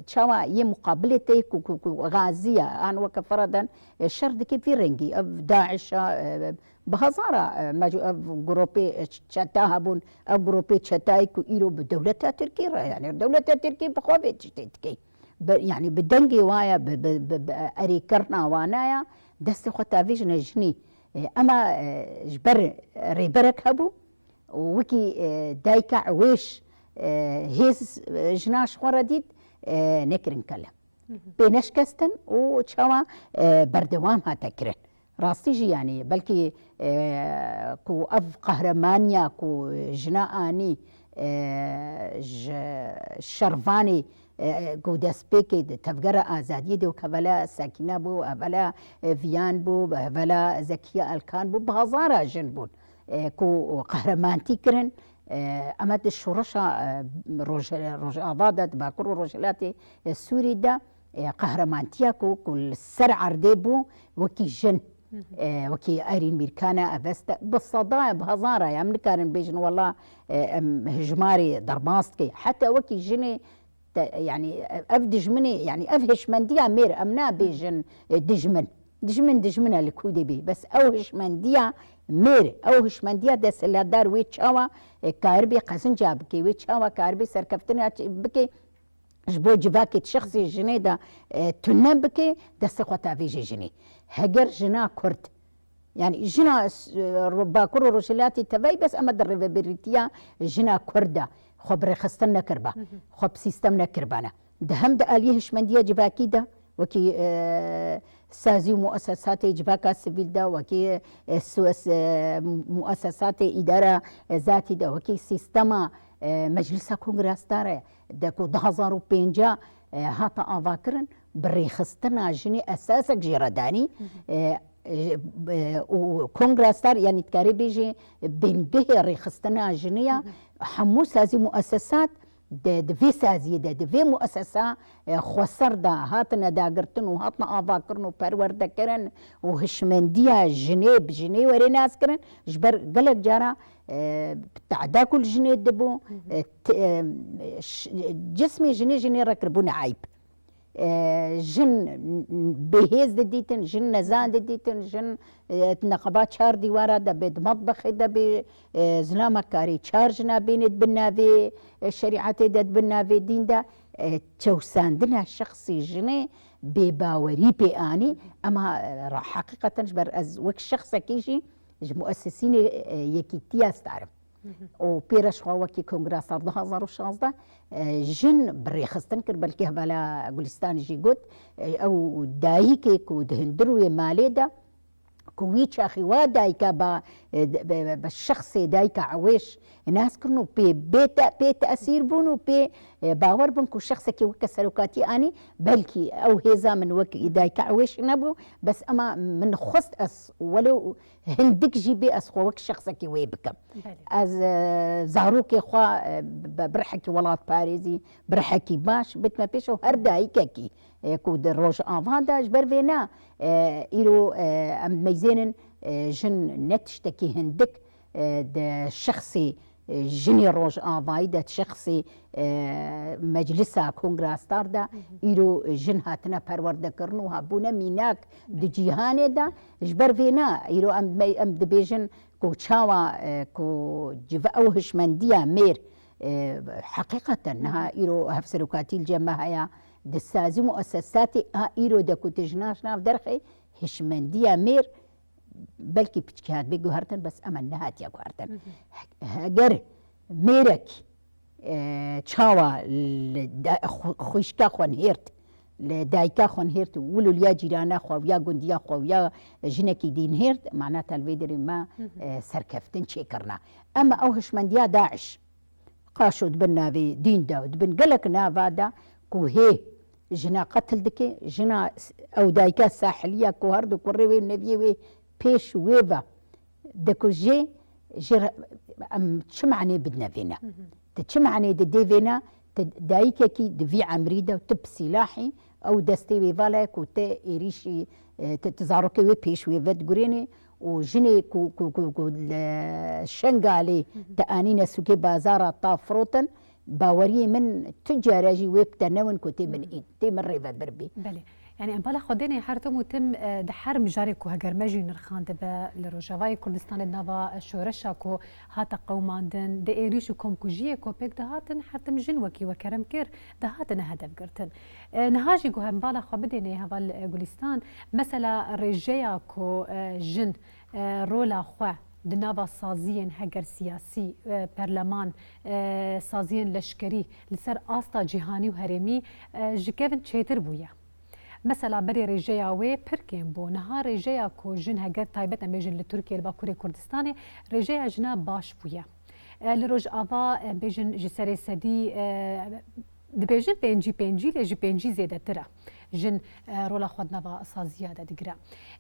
تشاوا ي مقابلتي غازية أنا وكفردا الشرد كيف في رنجي داعش بهزارة جروبي تشتاهبون أو جروبي تشتايكو إيرو بدولة تركيا يعني دولة تركيا بخوابي تشتكي يعني بدنجي وايا أريكرنا وانايا دستي خطافيش نجني أما جبر ريبرك هبو وكي دايكا عويش هيز جناش خورديد نكرن كلام بينش كستن وشوا بردوام هاتكرن راستيجي يعني بلكي كو أف قهرمانيا كو جناءاني شرفاني كو دسبيكي تفجر آزادية دو كفلا ساكنة بو أفلا فيان بو أفلا زكية الكان بو بهزارة جنبون كو قهرمانتي كرن أمد الشرشة روج آبادت باكر روجلاتي السوري دا قهرمانتيا كل سرع رديبو وكي جن وكي أيرين ميركانا أفستا بالصدايا بهزارة يا من كان بيجن والله هجماري درباستكي حتى وكي جني يعني أفدج مني يعني أفهش من ديا مير أمنا بيجن دجمن الكودي بي بس أوهش من ديا مير أوهش من ديا دس اللي دار ويتشاوا كاربي قسن جابكي ويتشاوا كاربي سركفتني بكي جبو جباكي شخصي جني دا تنم بكي دس خوتا في جني هجر جنا كرد يعني جنا ربا كرو روشلاتي تباي بس أما در بريتيا جنا كردا خبر خستنا كربا خب سيستمنا كربانا دهم دا أليهش من ديا جباكي دا وكي سازي مؤسسات جباكا سيفيل دا وكي مؤسسات إدارة ذاتي دا وكي سيستما مجلس كونغرس داره دكو 2005 هاتا آواكرن بريخستنا جني أساسك جيرداني وكونغرس دار يعني تكاري بيجي بينجه ريخستنا جنيا حمو سازي مؤسسات دفي سازي دفي مؤسسة خسر دا هاتنا داقرتن وهاتنا آفاكرن وبروردا كرن وهشمندية جني وريناس كرن جبر قلق جارا بتعدا كل جني دبو جسمي جني ركربون عيب جن بهيز ديتن جن نزان ديتن جن نقبات شار ديوارا دا بيد مطبخ دا بزلامة كاري شارجنا بينت بالنافي الشريعة داد بالنافي دين دا توساندنا شخصي جني بباوري بياني اما حقيقة جبر از وك شخص كيجي مؤسسين يكيتيا استعرف وبيرش وكي كونغرس 2016 جن بريخستن كربلكي هبلا غولستان جيغوت او دايكي كود هندرو ماليدا كويتش اخي ودايكا بالشخص دايكا عويش الناس كنوا بيت اسير بونو بي باور بنكو شخص كي وكا سلوكاتي اني بلكي او هيزا من وك دايكا عويش نبو بس اما من خص اس ولو هندك جيبي اس وك شخص كي ويبكم از زاروكي خوا برحكي ولات باريزي برحكي باش بيت ما بيشو هر دايكا كي كود روج افادا جبر فينا ايرو ميزين جن نتشتكي هندك ده شخصي جني روج افاي ده شخصي مجلسا كونغرس دا ايرو جن هاتنا پرورده کرنو هابونا ميناك دي جيهان دا جبر فينا ايرو ام دبيجن كو تشاوا كو جفا اوهش منديا مير حقيقة انها ايرو هفسروكاتي الجماعة هيا دسازي مؤسساتي ايرو دا كوتجناش ناف درخي هشمندية مير بلكي بتشكات بيجو هرتن بس امان نهات ياكو هرتن هجر ميرك تشاوا خوشكا خون هيرت لدايكا خون هيرت ولو ليا جيرانا خو يا جنديا خو يا جنكي دين هيرت معناتها الفيدري ما سركفتن شيكرنا اما او هشمندية داعش قاشود بنا في دين داود بن قلق نافادا كو هي جنا قتل دكي جنا او دايكا ساحليه كو هردو كوريوي نبيوي بيش ويفا دكو جي ام تشمعني بدنا فينا تشمعني دي فينا دايكا كي دفي عمريدا وتب سلاحي او دستي ويفالا كو تي اريشي تزاروكي وي بيش ويفا تقريني وجني كو الشنقالي تانينا سوكي بازارا طافروتن باوري من تجارجي ويبتنون كوتي من ايد تي من ريفا بربي بله يعني امبالا خديني حرتم وتم دحر مجارك وهجرمجي نرخان دبا لروجاواي كردستان النافا شورشاكو هاتا قوماندن دايريشكم كوجيه كوبيك دهاتن حرتم جنوكي وكرم كير دهاتن هدف قرتن نهاجي جو امبالا خبديني هفال جولستان مثلا رجياكو جن رولا خوا دنابا سازين هجر سياسي برلمان سازين لشكري لسر آستا جهاني وهرمي جكيفن تشيتر بويا مثلا بري رجيا وي بركين بو نهار رجيا كو جن هجر تايبت اميجن لتركيا الباكوري كردستاني رجيا جنا باش بويا لروج آفا بيجن جسري سدي دبيجن بينجي لجي بينجي زيادة ترى جن رولا خودنا با سازیه ده دگره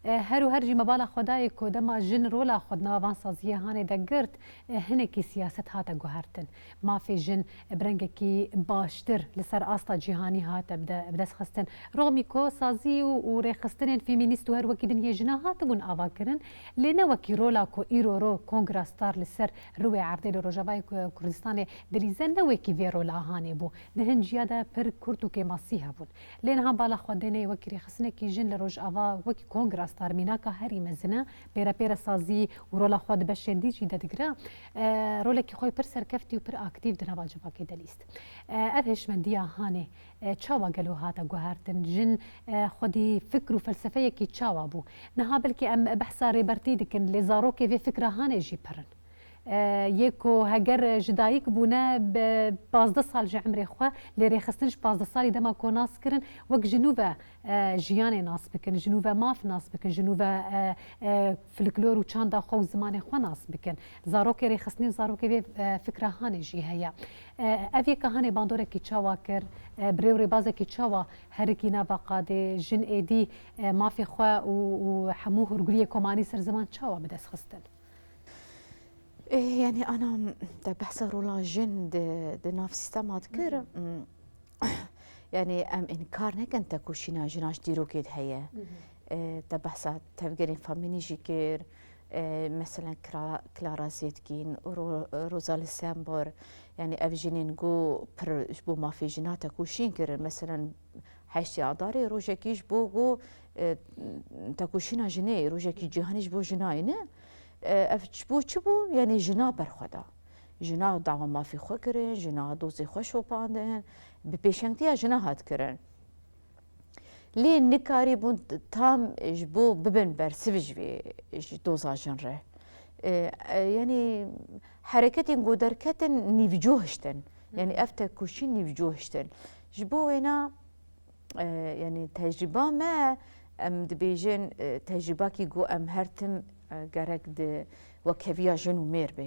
هر و هر جی مبالا خدای کو دما جن رولا خودنا وان سازیه هانه دگرت هنه کی سیاست هاتا گوهرتن ما في جن برنگ کی باشتر لسر آستا جهانی هاتا بدس خستن رغمی کو سازی و رخستن فيمينيست و هر وکی دنیا جنا هاتا بون آوا کرن لینا وکی رولا کو ایرو رو کنگراستار لسر روی عرده روجاوای کردستان دلیزن نوکی وی رولا هانه بو دهن جیاده پر کردو که ماسیها بون لینا هم بالا خودنه وکی رخصنه کی جن لروج آوا وکی کنگراس تارمیناکا هری مزنه پیرا سازی و رولا خود بشندی جی دگرا رولا کی خوی پر سرکفتی و پر اکتیو دنا واجبا کی دلیست افهش من دیا هانه چاوا گلو هاتا گوهرتن جن خودی فکر و فلسفه کی چاوا بو نها بلکی ام بحثا ریبرتی دکن لزارو کی وی فکر هانه جی پرن یکو هگر جدایک بونه ب 15 سال جه عمری خو لری خستنش 15 سالی دما کو ناس کرن وک جنوبه جیان ناس بکن جنوبه ماف ناس بکن جنوبه فلکلور و چاندا خو زمان خو ناس بکن زاروک ری خستنی زاروک وی فکره هانه جی هيا اوی که هانه باندوره کی چاوا کر بریوری بازه کی چاوا هر کی نا وقاده جن ایدی مافی خو و حمو هرگلی کومانی سر زمان چاوا بدس خستن يعني أنا بحث رولا جن د ناف سيستمات كر يعني أم إنكار نكن تكوشينا جناش ديرو كيد هيا بحث تفجرين فامينيجي كير مثلا كلارا زيتكين روزا لسامبور يعني أفجينين جو بر جبو ما في جنات تكوشين كر مثلا حيشتي عضاري روجا كيش بو جو تكوشينا جني روجا كي جهاني جبو جناينه افچبو چبو یعنی جنا برخدا جنا دعوا ما في خو کرن جنا دوزی خوشو پاندن به پیشنگتی جنا هات کرن لی نکاری بون تام جبو ببن بر سویجوی دوزا جنره یعنی حرکتی گودرکتن نیوجوهشتن یعنی افتا کوشی نیوجوهشتن جبو اینا یعنی تجربه ما ام دبیجن تجربه کی گو ام هرتم گرک د وکویا جنو میر به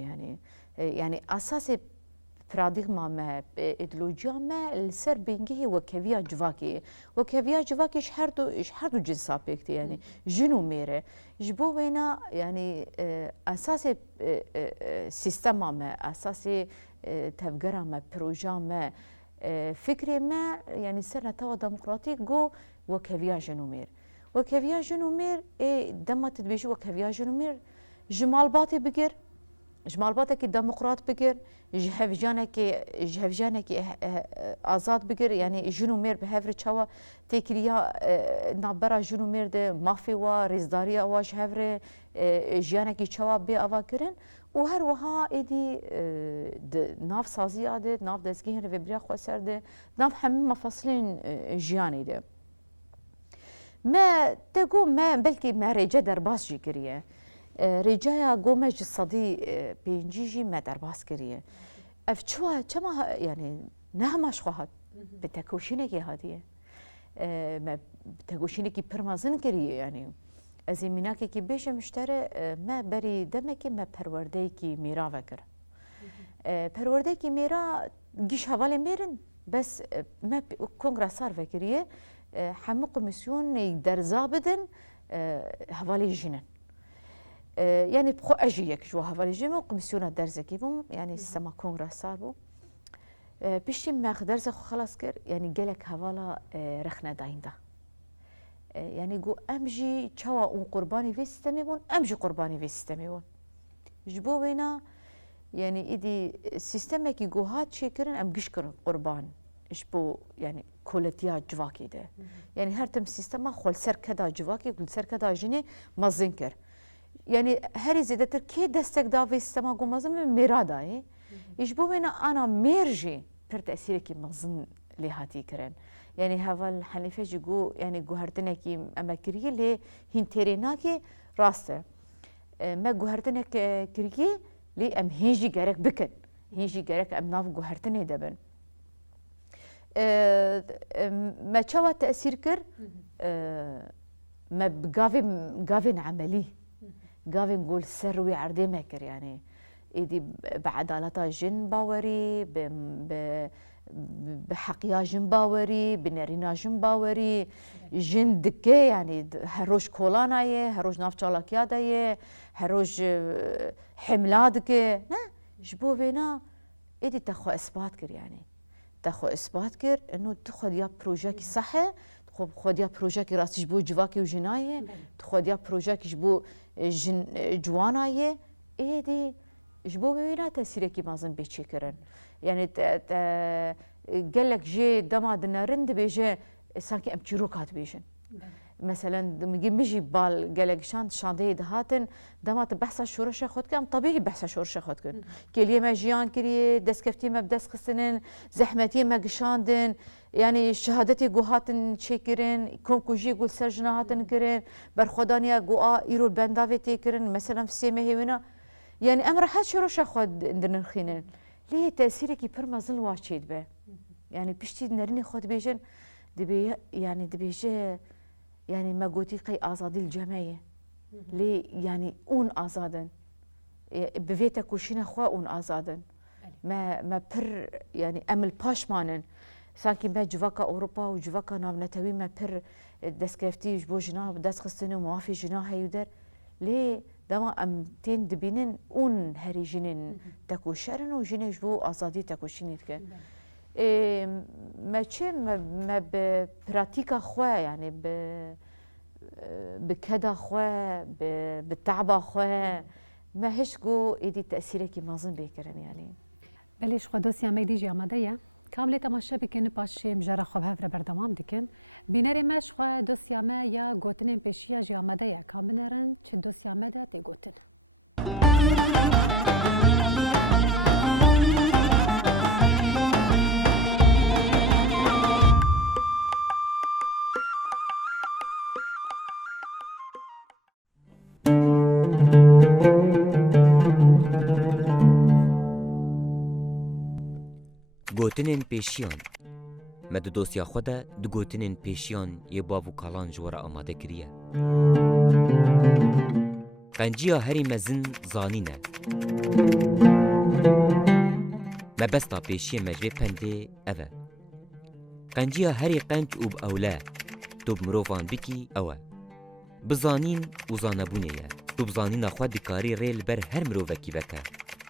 یعنی اساس پرادیگما ما ایدئولوژیا ما السر بینگی وکویا جواکی هر دو جنس پکتی یعنی جنو میره جبو وینا یعنی اساس سیستم ما اساس تفکر ما پروژه ما فکر ما یعنی سر نتوا دموکراتیک گو وکویا جنو میر وكافيا جنومير دما تدبيجي وكافيا جنومير جمال باتي بقر جمال باتي كي ديمقراط بقر جهفجانك آزاد بقر يعني جنومير بهفر تشوا تكليا نابرا جنومير ده مافيوا رزداريا واش هفر جانك تشوا بي أفاكرن وهر وها إيدي ناف سازيا ده ناف دزكين رفبريا خواسر ده ناف همه مفاصلين جياني ده ما تقو ما بلكي ما رجا درباس جي كريه رجايا قومج الصدي بينجيجي ما درباس كريه افتشوا كما يعني نهما شخوهات بتكوشينك هذه ما بتكوشينك برمازن كريه يعني ازميناكي كي بيش مشتري ما بري دمكي ما پروردهكي ميرا فكر پروردهكي ميرا جيش حوالي ميرن بس ما كونغرسار فكريه همه کمیسیون درزا بدن حوالی جنن یعنی بخو اجیک جو حوالی جنن و کمیسیون درزا کی بوم یعنی سما کنگره سال بو پیشی مخ درزا خو خلاص کر یعنی گلک حوالا رخنه داینده يعني جو امجي تشوا اون قرباني في سيستمي بون امجي قرباني في سيستمي بون جبو بينا يعني ايدي سيستمي كي جو هات شكرن ام قشكر قربان جبو يعني كولتيا جواكي ده يعني هرتم سيستما خول سر كدا جواكي كل سر كدا جني مزنكر يعني هري زيادتر كي دستك دا في سيستما جو مزن ميرادا يجبو بينا انا ميرجي بر تاثيري كي مزن لي هاتي كرن يعني هذا الحليفه جو يعني جوهرتنا كي اما كريه لي هنتريناكي راسته ما جوهرتنا كريه لي ام هيجي جارك بكن هيجي جارك ام ناف جوهرتنا دبن ما تشوى تاثير كر ما بقافن عملي قافن نقول سروي عردي ماكر يعني ايدي بعدالتا جن باوري بحقيا جن باوري بنرينا جن باوري جن دكي يعني هروج كولانايه هروج نافچالاكيا دايه هروج حملادكي نا جبو بينا ايدي تاخو اثبات كر يعني تاخو اثبات كر انه تاخذ يا بروجيكي صحي خود يا بروجيكي راس جبو جواكي وجنايه تاخذ يا بروجيكي جبو جوانايه ايدي جبو بينا تاثيركي مازن بيتشي كرن يعني قال لك جي دما دنارند بيجي سانكي ام تشيروكات بيجن مثلا مجي بال قال لك شاندي دهاتن دما تبحث شورش خود كم طبيعي بحث شورش خود كن كليه ما جيان كري دسكفتي ما بدس خسنن زحمتي ما قشاندن يعني شهادتي جوهاتن تشيكرين كون كوجي يقول سجناتن كرين برخدانيا جوا يرو بندافيتي كرين مثلا في سيمه هنا يعني امر حد شروش خود اندن خينن ليه تاثيري كي برمازل واشيد به يعني بيشتي نرني خود بيجن دبي يعني دبيجي يعني ما قوتي قي ازادي الجمعيه ليه يعني اون ازادن بفيتا كوشينا خوا اون ازادن ما بر يعني امل باشمانن سانكي ما جواكا اوروبا وجواكا نافنتوي ما بر دسكفتي جبو جنا دس خصني موافي جنا هيودر ليه دما ام تين دبينن اون هري جنين تكوشرن وجني جبو ازادي تكوشينيتك ما تشي ما براتيكا خوا يعني بكدا خوا بالتعبه خوا ما هشكو ايدي تاثيرك مازن بيكرن يعني بلش خدوسيا ميدي جامدية كاملة تماشا بكن باشي مجرى خوب هفر بردمام دكن بيناري ماش خوا دوسيا ما يا گوتنين بيشيا جامدية كاملرن چه دوسيا ما دا تي گوتن گوتنین پیشیان مد دوسیا خدا دو گوتنین پیشیان یه باو کالان جورا آماده کریه قنجیا هری مزن زانینه مبستا پیشی مجوی پنده اوه قنجیا هری قنج اوب اوله توب مروفان بکی اوه بزانین و زانبونه یه تو بزانین خود دکاری ریل بر هر مروفکی بکه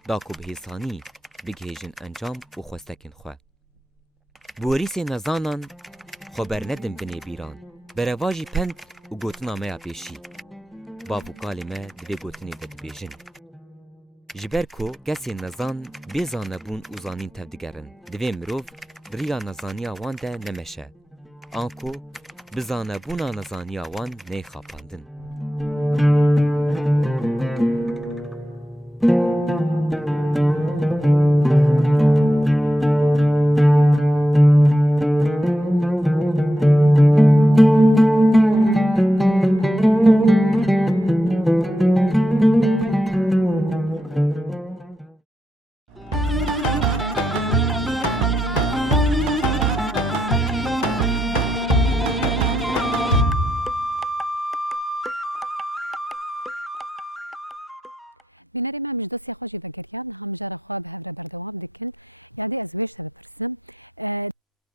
داکو بهیسانی بگهیجن انجام و خوستکن خواه. بوریس نزانان خبر ندم بنی بیران. برواجی پند و گوتنا میا پیشی. بابو کالمه دوی گوتنی داد بیجن. جبر کو کسی نزان بیزانه بون و زانین تفدگرن. دوی مروف ریا نزانیا وان ده نمشه. آنکو بزانه بونا نزانیا وان نی خاپاندن. بیناری ما مش دوسیا خوشی وگریان هم جرا خواب هفره بردوام دکن یادی از ویش تبه پرسم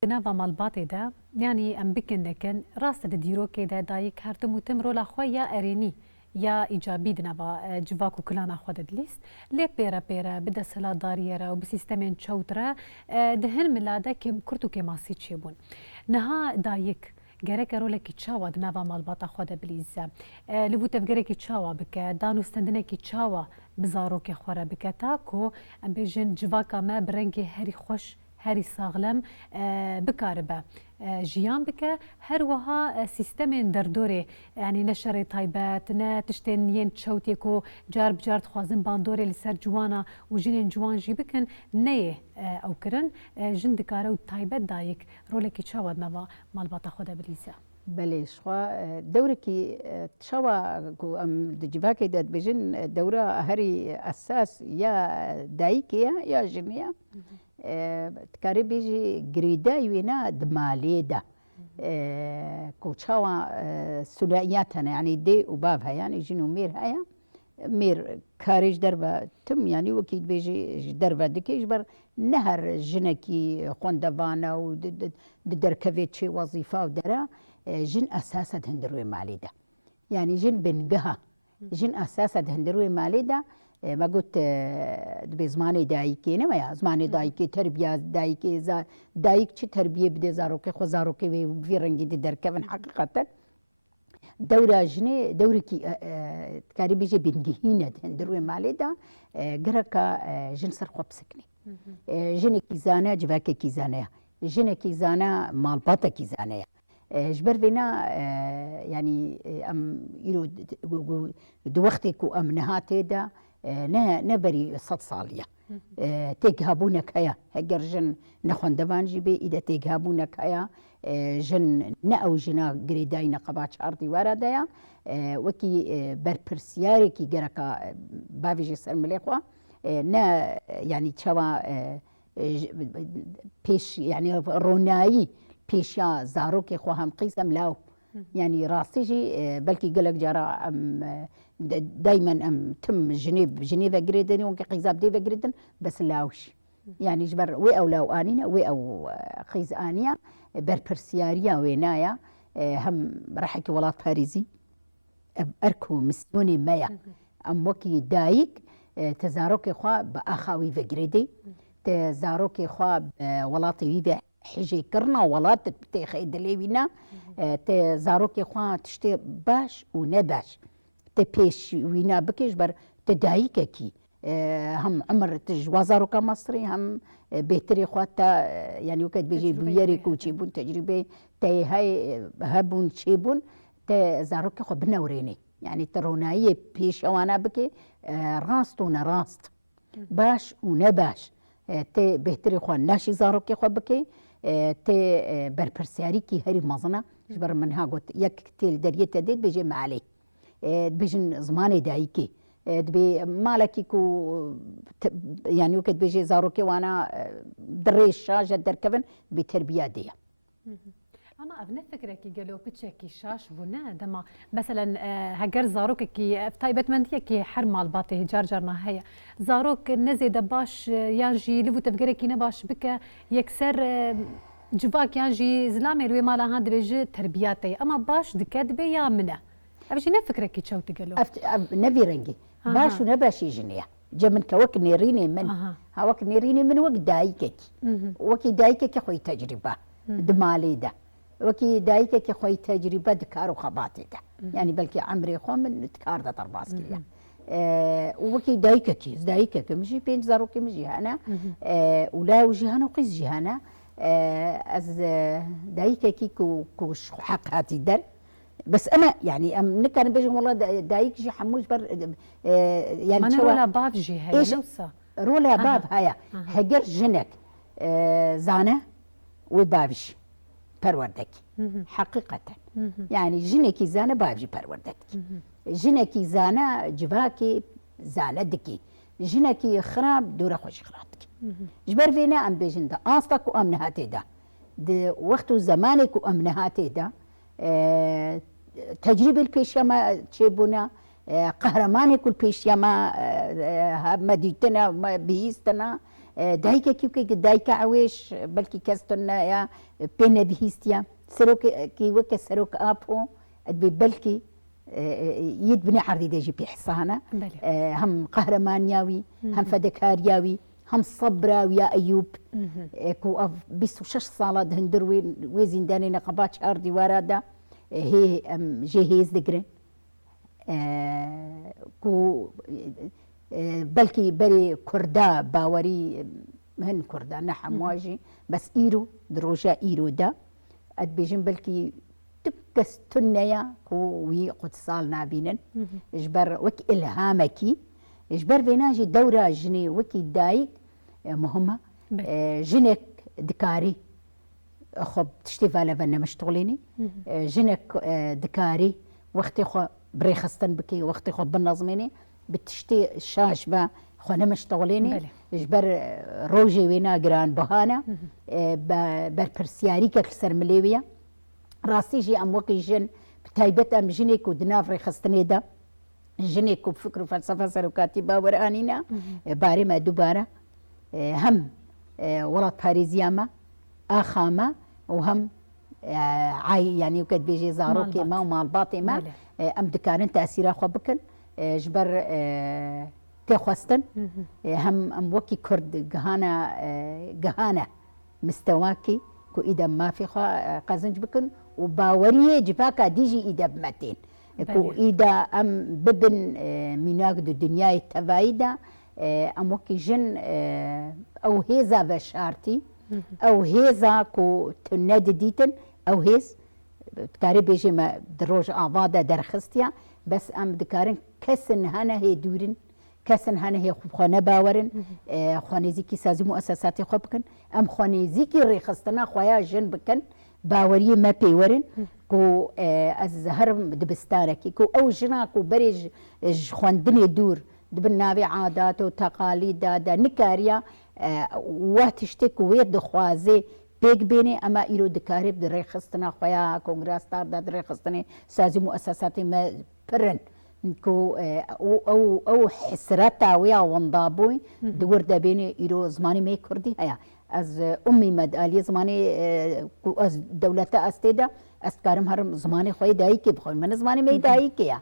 نوا مالباتی ده یعنی ام بکن دکن راست دیرو که ده دایک هر تو متم رولا خو یا ارینی یا ایجابی دنوا جواکو کلانا خود دلیست لی پیرا پیرا بده سلا داریه را و بسیستمین چوتره دهن ملاده که کرتو که ماسی چی بون نها دایک گرک روله کی چاوا دنوا مالباتا خود بلیزه لبو تفگره کی چاوا بکه دانو استندنه کی چاوا بزارو که خوره بکه تا کو ام بیجن جواکا ما برنگی هری خوش هری ساغلم بکاربه جیان بکه هر وها سیستم دردوره یعنی نشر تایبت نه تشتین ین چوتی کو جار بجار خوازن باندوره لسر جوانا و جنین جوان جی بکن نه او کرن جن دکاره و تایبت دایک روله کی چاود نوا مالباتا خود بلیزه بله شخوا دوره کی تشوا کو ام دجواکی داد بجن دوره هری اساس یا دایکیا یا جنیا تکاری بیجی گریده وینا دمالی ده کوچاوا سلایاتنا یعنی دی و باب ها یعنی جنو میر هایا میر کاریج دربا تم یعنی وکید بیجی دربا دکیش بر نهر جنکی خوندوانا و درکوی چه وظیفه و دره جن اساسا هندروی مالی ده یعنی جن بنگها جن اساسا هندروی مالی ده ما قلت بزماني دايكي نما زماني دايكي تربيه دايكي دايك شي تربيه بدي زاروكي خو زاروكي في رنجي دي دركبن حقيقه دوره جني دوركي تكاري بيجي بنجهينه هندروي ماليدا قركا جن سر خو بسكني جني كيزانا جواكي كيزانا جني كيزانا مالباتا كيزانا جبر فينا يعني ام يرو دو وقتك ام نهاتي دا نبري صد صالية تجهبونك هيا هجر جن نخون دبان جيبي إذا تجهبونك هيا جن نأو جنا قريداي نقبات أرضي واردايا وكي بربرسياري كي جركا بافيجي سرمليخوا نا يعني تشوا بيش يعني روناي بيشا زاروكي خواهم قيسم لاو يعني راستيجي بلكي قلق جرا ام دايما ام تم جنيفا جريدن وكي قيزاب ديفا جريدن بس لاوش يعني جبر وي او لاو انينا وي او قيز انيا بربرسياريا وينايا هم راحكي ولات باريزي اركو مسيوني مايا ام وكي دايك تزاروكي خوا باخاوي فجريدي تزاروكي خوا ولاتي ويبا حجي كرنا ولات بتاخي دليوينا تزاروكي خوا تشتي باش ونباش تبيش وينا بكيش بر تدايككي هم عمر تجوازاروكا مصري هم بيتري خواتا يعني وقت بيجي بيري كوتشيبون تجربه تي هاي هبون تشيبون تزاروكي خو بنوريني يعني ترونايه بيش وانا بكي راست ونراست باش ونباش تي بهتري خو ناشي زاروكي خو بكي تي بربرسياري كي هري مزنا جبر منها قلت يك تيل دريت ديت بيجي معالي بيجن زماني دايكي دبي مالكي كو يعني وقت بيجي زاروكي وانا دريش شاشه دركبن بتربيه دي اما ابن فكرك قالوا بتشكي شاش بنا دما مثلا هجر زاروك كي طيبت منتي كي حرم الباطي جرجرنا هي زاروك نزي دباش يانجي لفو تفكرك نباش بك يكسر جواك يانجي زلامي لوي مالا هاند بيجي تربياتي اما باش دكاد بيا منه ابشي نفكرك كي تشوت قالوا نبي رنجي باش ونباش يجنيه جمن كوك نيريني من هاوك نيريني من وقت دايكك وكي دايكك خوي تجربه دمالي ده وكي دايكك خوي تجربه دكار وخباتي ده يعني بلكي عمري خو من دكار ده طرباس كلها وكي دايكك مشي بين زاروكي مجي هنا ولا وجي هنا وقيس جي هنا از دايكك كوش حق هاتي در بس انا يعني نكن بيجي والله دايك جي حموش بر يعني ما رولا باب جي هي نوسا رولا باب هيا هجر جنك زانه وبابش پروردك حقيقة يعني جنكي زانه بابجي پروردك جنكي زانه جباكي زانه دكي جنكي خراب دورة خوش خرابك جبر فينا ام بيجن دا آستك وامنهاتي دا وقت زمانك وامنهاتي دا تجربة البيشيما تشيبونا قهرمانك البيشيما مديتنا بيستنا دايكا كيوكي دايكا عويش بلكي كاستنا يا بينا بيستيا سروك كي وكا سروك ابو ادبي بلكي يد بني عرضي ديجي بيحصانا هم قهرمانياوي هم فدكارياوي هم صبرا ويا أيوب كو أف 26 صالة هندر وين داني نقبات شهر ديوارا دا هي جهيز دقرن كو بلكي بري كردا باوري هن كردا نحن واجي بس إيرو دروجا إيرو دا أدبيجن بلكي تبكس تنيا كو وي قد صالنا بينن إجبر وك إلهامكي إجبر بيناجي دورة جني وكي دايك مهمة جنك دكاري خب تشتي فالا فانا مشتغليني جنك دكاري وقتي خو بريخستن بكي وقتي خو بالنظميني بتشتي شاش با خو انا مشتغليني اجبر روجي وينا جران بهانا بر برسياري كسر مليويا راسي جي ام وكي جن بتايبت ام جنك ودناف ريخستني دا جنك وفكر وفلسفه سلوكاتي باورانينا باري ما دوباره هم ولد باريزياما اخاما وهم عاي يعني وكد بيجي زاروكي ما ومال باطي ما ام دكارن تاثير اخو بكن جبر تخواستن هم ام وكي كرد جهانا مستواكي كو اذا ما في قازنج بكن وباوريه جفاكا ديجي اذا بمتين كو اذا ام ببن ميناقد الدنيا التفايده ام وكي جن او هيزا بشارتي او هيزا كو تنادي ديتن او هيز تكاري بيجي ما دروج اعضاء درخستيا بس ام دكارن كسن هنا هي دورن كسن هنا هي خونه باورن خونه زيكي سازي مؤسساتي خبكن ام خونه زيكي ريخستنا خويا جن بكن باوري ما بيورن كو الزهر دبستانكي كو او جناكو بريج خواندني دور دبنابي عادات وتقاليد دا نكاريا واتشتك ويد خوازي بيك بيني اما ايرو دكاري بدري خستنا خويا كونغراس تار دري خستني سازي مؤسساتي ما برن كو او حسرتا ويا وندابوي دور دبيني ايرو زماني مي كردي هيا از امي مدالي زماني كو از دولتا استيدا استكارم هرم زماني خوي دايكي بخون من زماني مي دايكي يا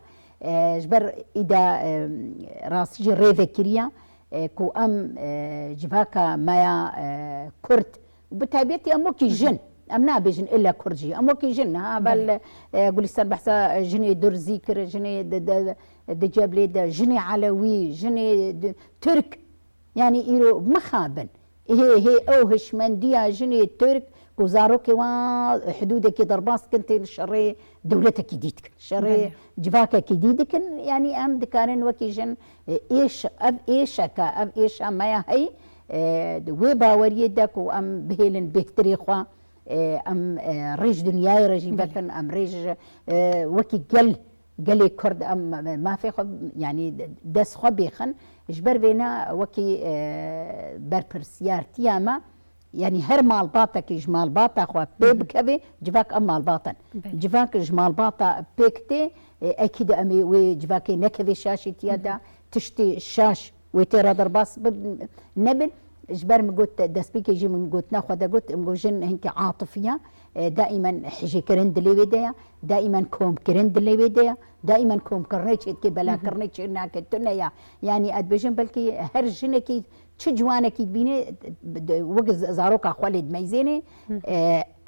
جبر اذا راسي ريفه كريا كو ام جفاكا مايا كرد وبتابيتي اموكي جن امنا بجن الا كرجي اموكي جن ها بل قولستان بحثا جني در ذكر جني دجابلي جني علوي جني ترك يعني ايرو مخابن هي او هشمنديه جني ترك وزاروكي حدودك ضرباس كنت شري دولتك جديدك شري جفاك جديدك يعني ام دكارن وكيجن ايش اب ايشكا اب ايش ما هي وباوري دك وام بهيلن بكتري خوا ام ريج دنياي رجي بكن ام ريج وكي قال كرد ام ما في يعني دس خبيخن جبر بينا وكي بربرسيار تياما يعني هر مال باطا كي جمال باطا خوا بيبكبي جفاك ام مال باطن جفاك جمال باطا بيكتي اكيد امي وجفاكي نكفي شاشي تيادا تشتي الشاش ويتيرا درباس نبن جبر مقوت دسبيك يجي من قوت ناخذ قوت مقوجن هنك عاطفيه دائما حجي كرند اللي بيديا دائما كوم كرند اللي بيديا دائما كوم كرنيتش كي بلا كرنيتش انك الدنيا يعني ادبجن بلكي هرجنكي تشجوانكي بيني وقز زاروكا خالد ميزيني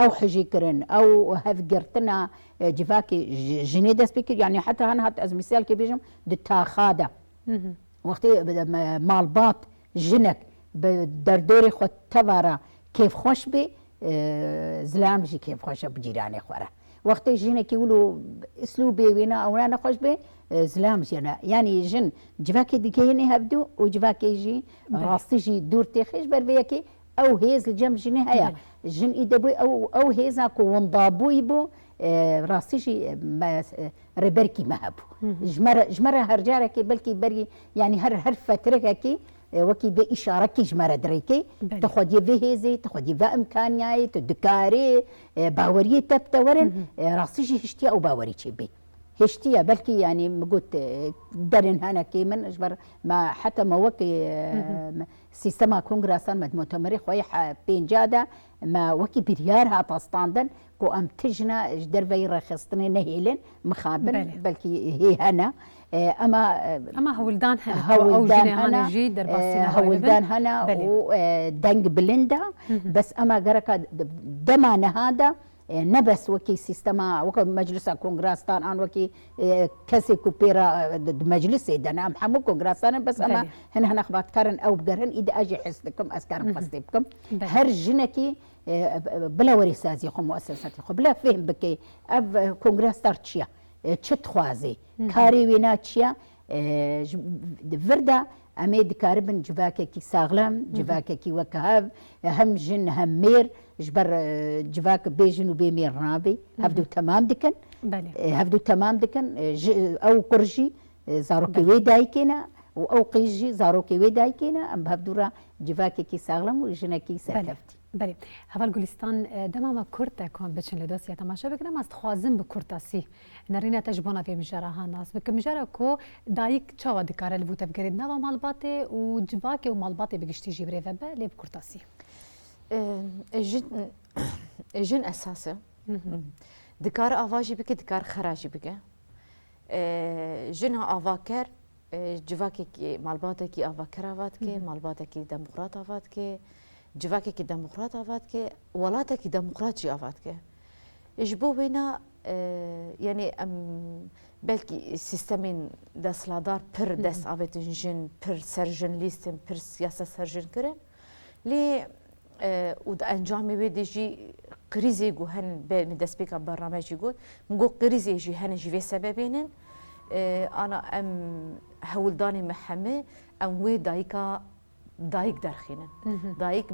او حجي كرن او هفقرتنا جفاكي جني دسبيك يعني حتى هن هات از مثال كي بيجم دتاخاده وقتي مال باط جنك بدردوري خود تبارا كيف خوش بي زلامجي كيف خوش بجيراني خورا وقت جينا كيقولوا اسلوبي وينا او انا خوش بي زلامجي انا يعني جن جفاكي ديكيني هبدو وجفاكي يجي راسي جي دور تيخيش بربيكي او هيز الجنب جني هيا جن ايدبوي او هيزاكو ونضابوي بو راسي جي ربركي مهبو جمره هرجاركي بلكي بري يعني هر فتركي وكي بإشارة كي جمرة دريكي تاخد يفي هيزي تاخد يفي إمكانياي تدكاري باوري تبتورن راسيجي هشتي أو باوري تشبي هشتيا بلكي يعني مقولت درن هنا كيمن اجبر ما حتى ما وكي سيستما كونغراسان مؤتمري خويا بين جاده ما وكي بريارها تستاندن كو ام تجنا جدر في رخصتني نهيلن مخابن بلكي هي هنا اما هولدان هنا او جني هنا جي درباسينا هولدان هنا ودنج بلندا بس اما غركا دمانه هذا نبس وكي سيستما وكي مجلس كونغراسان ان وكي كسي كوبيرا مجلس دنا ام حمو كونغراسان بس اما هنا خبات كارن او بقرن اذا اجي حسكم اسكارم قصدكم هر جنكي بلا ورثازي خو مؤسساتي خو بلا فهم بكي اب كونغرس تارتشيا تشت خوازي كاري ويناتشيا فردا اميد كاربن جواكي ساغلام جواكي وكهاب هم جن هم مير جبر جواك بيجن وبيمير رابي هفدو تمام دكن هفدو تمام دكن او قرجي زاروكي ويدايكينا او قيجي زاروكي ويدايكينا ام هفدورا جواكي كي ساغلام وجنكي ساكفتي بله هفال گلستان دماما کرتا کن بچن لدوسیا تماشا بکنم از خوازم به کرتاسی نرینه تجبانا به مجرا ها ناس بکه مجرا کو دایک چاوا دکاره لبو تفگرید نوا مالباته و جواکه و مالباته بگشتی جیبره و به لب کرتاسی جن اساسه دکار آواجی بکه دکار خراجی بکه جن آواکر جواکه کی مالباته کی آواکر آواد که مالباته کی دموکرات آواد که جواكي كي ديمقراط آفاد كي ولاتا كي ديمقراطي آفاد كي إجبو بينا يعني بلكي سيستمين داس لادار بر داس آفاد جن بر سرجن ليستن بر سياسة سرجن كرن لي ود انجامي بيدي جي قريزي جو هن من داس بيكا برنامج يقول مقول قريزي جي هن جي في سببين أنا هولداني محمي وي دايكا دایک درخینن دایک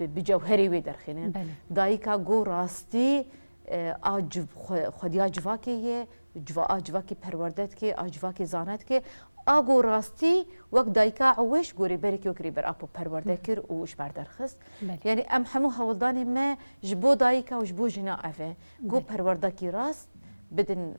بجوهری وی درخینن دایکا گو راستی آج خودیا جواکیه آجواکی پروردت که آجواکی زانت که آگو راستی وقت دایکا عوش گوری بری که وکری بر آپو پرورده کر و اش بردرخست یعنی ام همو هولدانی ما جبو دایکا و جبو جنا افه گو پرورده کی راست بدن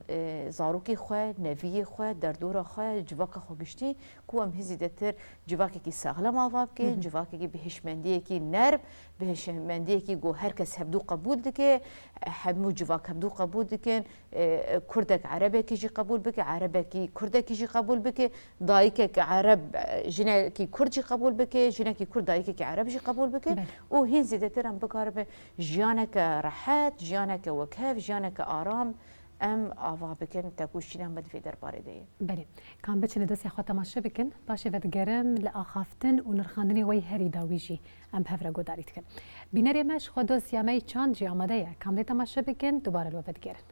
زاروکی خواه نوی خواه دردورا خواه جواک خوگشتی کو ام هزی دتر جواکی کی ساغلم آواب که جواکی کی بهشمندیه کی نرب بهشمندیه کی گو هر کس هبدو قبول دکه همو جواک هبدو قبول دکن کردک عربه کی جی قبول بکه عربه کی کردک کی جی قبول بکه دایک عرب جنا کی کرد جی قبول بکه جنا کی کرد دایک کی عرب جی قبول بکه و هزی دتر ام بکاربه جیانک راحت جیانک وکهف جیانک آرام ام آوا بکن تاکوشینا مدفع درباره دیه. بله. کام بچه نداسی خواهد تماشا بکن باشه ودگرم لآخافتن و نرخاندنی وی هری داویجی ام هفره گوداریت کن. بینری مش خود دوسیامه چند جی آماده یا کام لی تماشا بکن دوباره لو ودگرن.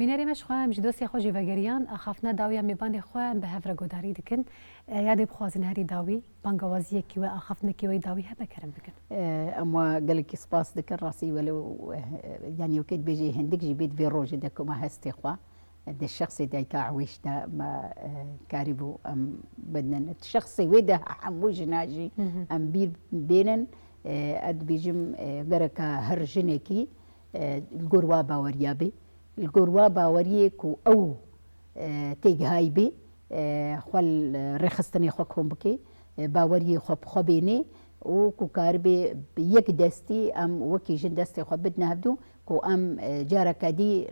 بینەری مەشخوایم ji dosya xwe jî vegeriyan axaftina dawiya mêbanê xwe em bi hev re gudarî dikin ya dê bixwazin herî dawî bangewaziyekî we axaftinekî wê dawî hebe kerem bikin. اما gelekî spas dikin rasî wele yani wekî bêjî hindik jî bêt vê rojê de ku me hestê xwe د شخص دایکا عویش دا ما کاری بو ام بدن شخص وی ده همو جناجی ام بیر بینن اد بیجم گرکا هر جنکی الگروا باوریا بی الگروا باوریه کو او تیگهای بی خال رخصتنی خو کوم بکی باوریه خو بخوبینه و کو کار بی یک دستی ام وکی جن دستی خو بدنا هبدو کو ام جارکدی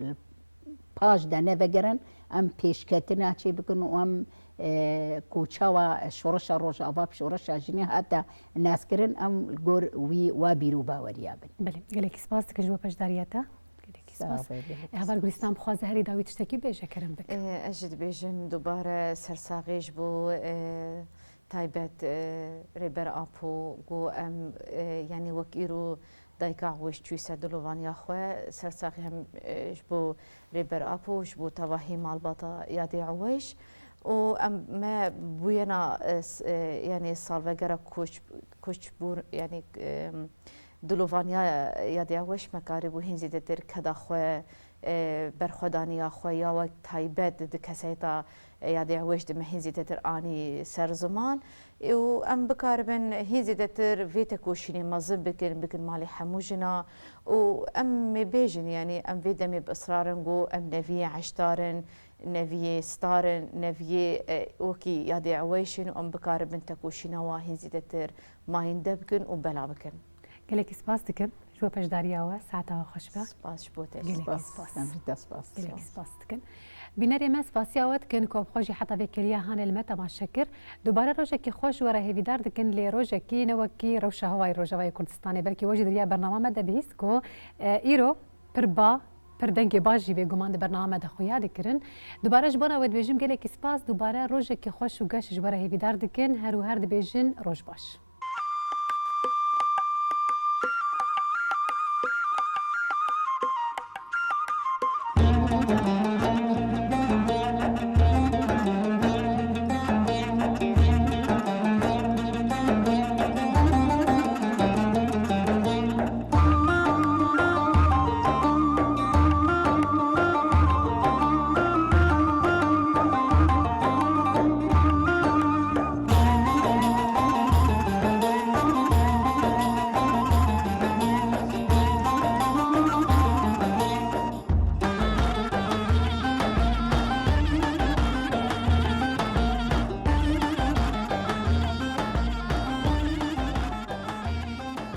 پاش دانه وگرن ام پیشکتنا چی بکن و ام کوچاوا شورش روش آباب شورش جنی حتی ناس کرن ام گور وی و بیرو باوریا بن. بله گلکی سپاس که جواب پشداریته. گلکی سپاس. هوا گلستان بخواز هری داوی تشتکی بیشه کرم بک. اجد بیشم دوباره سرساقیش بو تایبت ریبر آپو گو ام یعنی وکیرو دایکا عویش چوی سدلوانیا خو سرساقی هم جبو ریبر آپو جبو تواهی مالباتا یادی عویش و ام ما بوینا یعنی سالوگرا کوچ بور یعنی دلوانیا یادی عویش مکاری بو هنزی در کدا خو برخودانیا خو یا وقت تایبت دکسیتا یادی عویش دم هنزی در آنی سر زمان و ام بکاربن هیزی دتر ویت کوشینی مزب بکن مالی حموجنا و ام بیجن یعنی ام ویدم باصرارنگو ام نوی عشتارن نوی ستارن نوی وکی یادی عویشن و ام بکاربن تکوشینا و هیزی دتر ماین دبکن و بلا بکن. گلکی سپاس دکم جو پشداریا و ساعتا خوش به. سپاس بوده. گلکی سپاس. سپاس. گلکی سپاس دکن. بینەری مە سپاسیاوت کن کۆ بخۆشی حتا vêkeliya hanê li me temaşekir dubare rojekî xweş were hêvîdar dikin lê rojekî newekî rewşa hewayê Rojavayê Kurdistanê belkî we jî diriya bername me de bihîst ku îro pir ba pir dengê baş jî bêguman di bername me de xuya dikirin dubare ji bona wê dibêjim gelekî spas dubare rojekî xweş û geş ji were hêvîdar dikin her û her dibêjin roj baş.